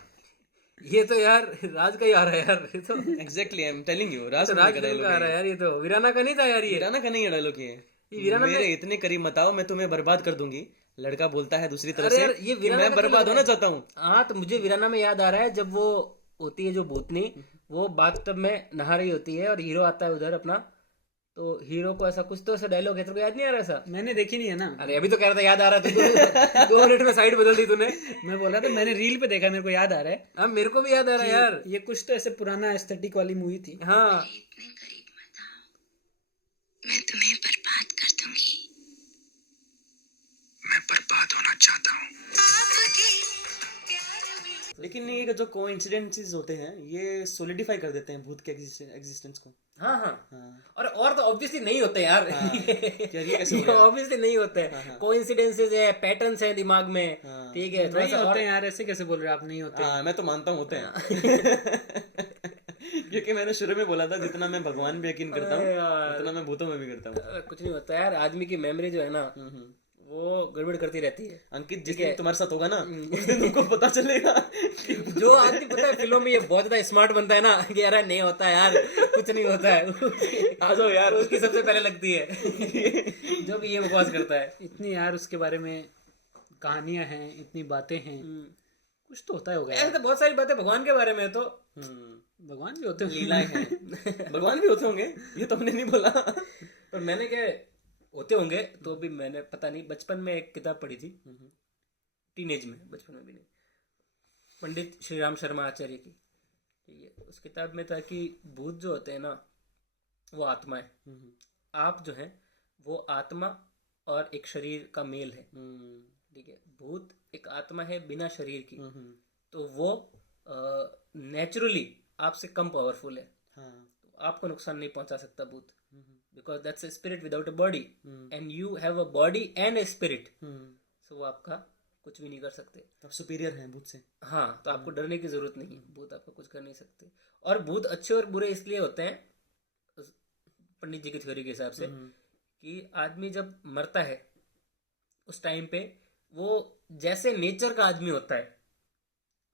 ये तो यार राज का ही आ रहा है यार, ये तो exactly I am telling you, Raj का आ रहा है यार, ये तो वीराना का नहीं था यार, ये वीराना का नहीं है डायलॉग। ये मेरे इतने करीब मत आओ, मैं तुम्हें बर्बाद कर दूंगी। लड़का बोलता है दूसरी तरफ से ये वीराना मैं बर्बाद होना चाहता हूँ। हाँ, तो मुझे वीराना में याद आ रहा है जब वो होती है जो भूतनी, वो बाथटब में नहा रही होती है और हीरो आता है उधर अपना, तो हीरो को ऐसा कुछ तो ऐसा डायलॉग है, तेरे को याद नहीं आ रहा ऐसा? मैंने देखी नहीं है ना। अरे अभी तो कह रहा था याद आ रहा था, 2 मिनट में साइड बदल दी तूने। मैं बोल रहा था मैंने रील पे देखा, मेरे को याद आ रहा है। हाँ, मेरे को भी याद आ रहा है यार, ये कुछ तो ऐसे पुराना एस्थेटिक वाली मूवी थी। हाँ, इतने करीब मत आओ, मैं तुम्हें बर्बाद कर दूंगी, मैं बर्बाद होना चाहता हूँ। लेकिन ये जो कोइंसिडेंसेस होते हैं ये सोलिडिफाई कर देते हैं भूत के एग्जिस्टेंस को। हाँ। और तो ऑब्वियसली नहीं होते यार, ऑब्वियसली नहीं होते हैं। कोइंसिडेंसेस है, पैटर्न्स है दिमाग में, ठीक है, नहीं होते हैं यार, ऐसे कैसे बोल रहे हो आप? नहीं होते। मैं तो मानता हूँ होते हैं। क्योंकि मैंने शुरू में बोला था जितना मैं भगवान पे यकीन करता हूँ उतना मैं भूतों में भी करता हूँ। कुछ नहीं होता यार, आदमी की मेमोरी जो है ना वो गड़बड़ करती रहती है। अंकित, जिस दिन तुम्हारे साथ होगा ना उस दिन तुमको पता चलेगा जो आदमी पता है फिल्मों में ये बहुत ज्यादा स्मार्ट बनता है ना कि यार नहीं होता यार, कुछ नहीं होता है, आ जाओ यार, उसकी सबसे पहले लगती है जो भी ये बकवास करता है। इतनी यार उसके बारे में कहानियां हैं, इतनी बातें हैं, कुछ तो होता होगा। ऐसे तो बहुत सारी बातें भगवान के बारे में, तो भगवान भी होते होंगे, लीलाएं हैं, भगवान भी होते होंगे, ये तो हमने नहीं बोला। पर मैंने क्या होते होंगे तो भी मैंने पता नहीं, बचपन में एक किताब पढ़ी थी, टीनेज में, बचपन में भी नहीं, पंडित श्री राम शर्मा आचार्य की, ठीक है। उस किताब में था कि भूत जो होते हैं ना वो आत्मा है, आप जो है वो आत्मा और एक शरीर का मेल है, ठीक है। भूत एक आत्मा है बिना शरीर की, तो वो नेचुरली आपसे कम पावरफुल है, तो आपको नुकसान नहीं पहुंचा सकता भूत, because that's a spirit without a body and you have a body and a spirit, so वो आपका कुछ भी नहीं कर सकते, आप सुपीरियर हैं भूत से। हाँ, तो आपको डरने की जरूरत नहीं है, भूत आपको कुछ कर नहीं सकते। और भूत अच्छे और बुरे इसलिए होते हैं पंडित जी की थ्योरी के हिसाब से कि आदमी जब मरता है उस टाइम पे वो जैसे नेचर का आदमी होता है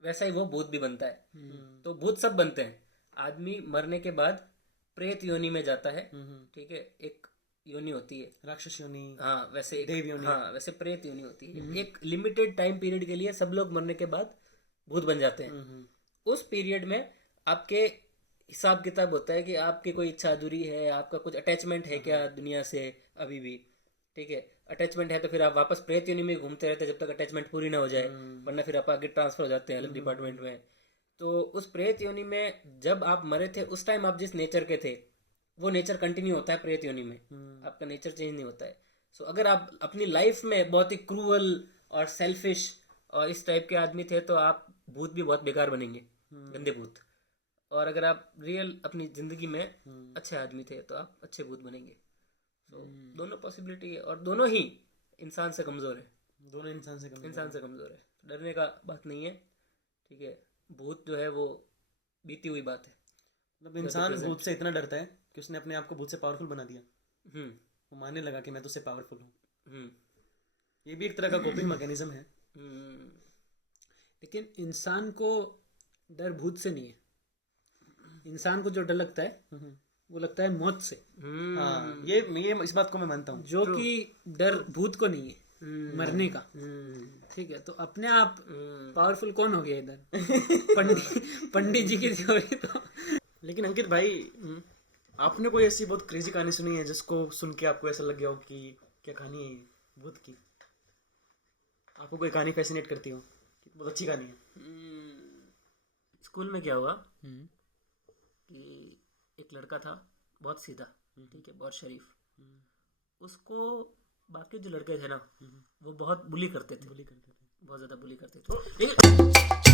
वैसा ही वो भूत भी बनता है। तो भूत सब बनते हैं। आदमी मरने के बाद प्रेत योनि में जाता है, ठीक है, एक योनि होती है राक्षस योनि, हाँ, वैसे देव योनि, हाँ, वैसे प्रेत योनि होती है। एक लिमिटेड टाइम पीरियड के लिए सब लोग मरने के बाद भूत बन जाते हैं। उस पीरियड में आपके हिसाब किताब होता है कि आपकी कोई इच्छा अधूरी है, आपका कुछ अटैचमेंट है क्या दुनिया से अभी भी, ठीक है। अटैचमेंट है तो फिर आप वापस प्रेत योनि में घूमते रहते जब तक अटैचमेंट पूरी ना हो जाए, वरना फिर आप आगे ट्रांसफर हो जाते हैं अलग डिपार्टमेंट में। तो उस प्रेत योनि में जब आप मरे थे उस टाइम आप जिस नेचर के थे वो नेचर कंटिन्यू होता है प्रेत योनि में, आपका नेचर चेंज नहीं होता है। सो अगर आप अपनी लाइफ में बहुत ही क्रूअल और सेल्फिश और इस टाइप के आदमी थे तो आप भूत भी बहुत बेकार बनेंगे, गंदे भूत। और अगर आप रियल अपनी जिंदगी में अच्छे आदमी थे तो आप अच्छे भूत बनेंगे। तो दोनों पॉसिबिलिटी है और दोनों ही इंसान से कमजोर है, दोनों इंसान से कमजोर है। डरने का बात नहीं है, ठीक है। भूत जो है वो बीती हुई बात है। मतलब इंसान भूत से इतना डरता है कि उसने अपने आप को भूत से पावरफुल बना दिया। वो मानने लगा कि मैं तो उससे पावरफुल हूँ। ये भी एक तरह का कोपिंग मैकेनिज्म है। लेकिन इंसान को डर भूत से नहीं है। इंसान को जो डर लगता है वो लगता है मौत से। हाँ, ये इस बात को मैं मानता हूँ, जो कि डर भूत को नहीं है, मरने का। ठीक है, तो अपने आप पावरफुल कौन हो गया इधर? पंडित जी की थ्योरी तो। लेकिन अंकित भाई, आपने कोई ऐसी बहुत क्रेजी कहानी सुनी है जिसको सुन के आपको ऐसा लग गया हो कि क्या कहानी है भूत की? आपको कोई कहानी फैसिनेट करती हो, बहुत अच्छी कहानी है? स्कूल में क्या हुआ कि एक लड़का था बहुत सीधा, ठीक है, बहुत शरीफ। उसको बाकी जो लड़के थे ना वो बहुत बुली करते थे, बहुत ज्यादा बुली करते थे।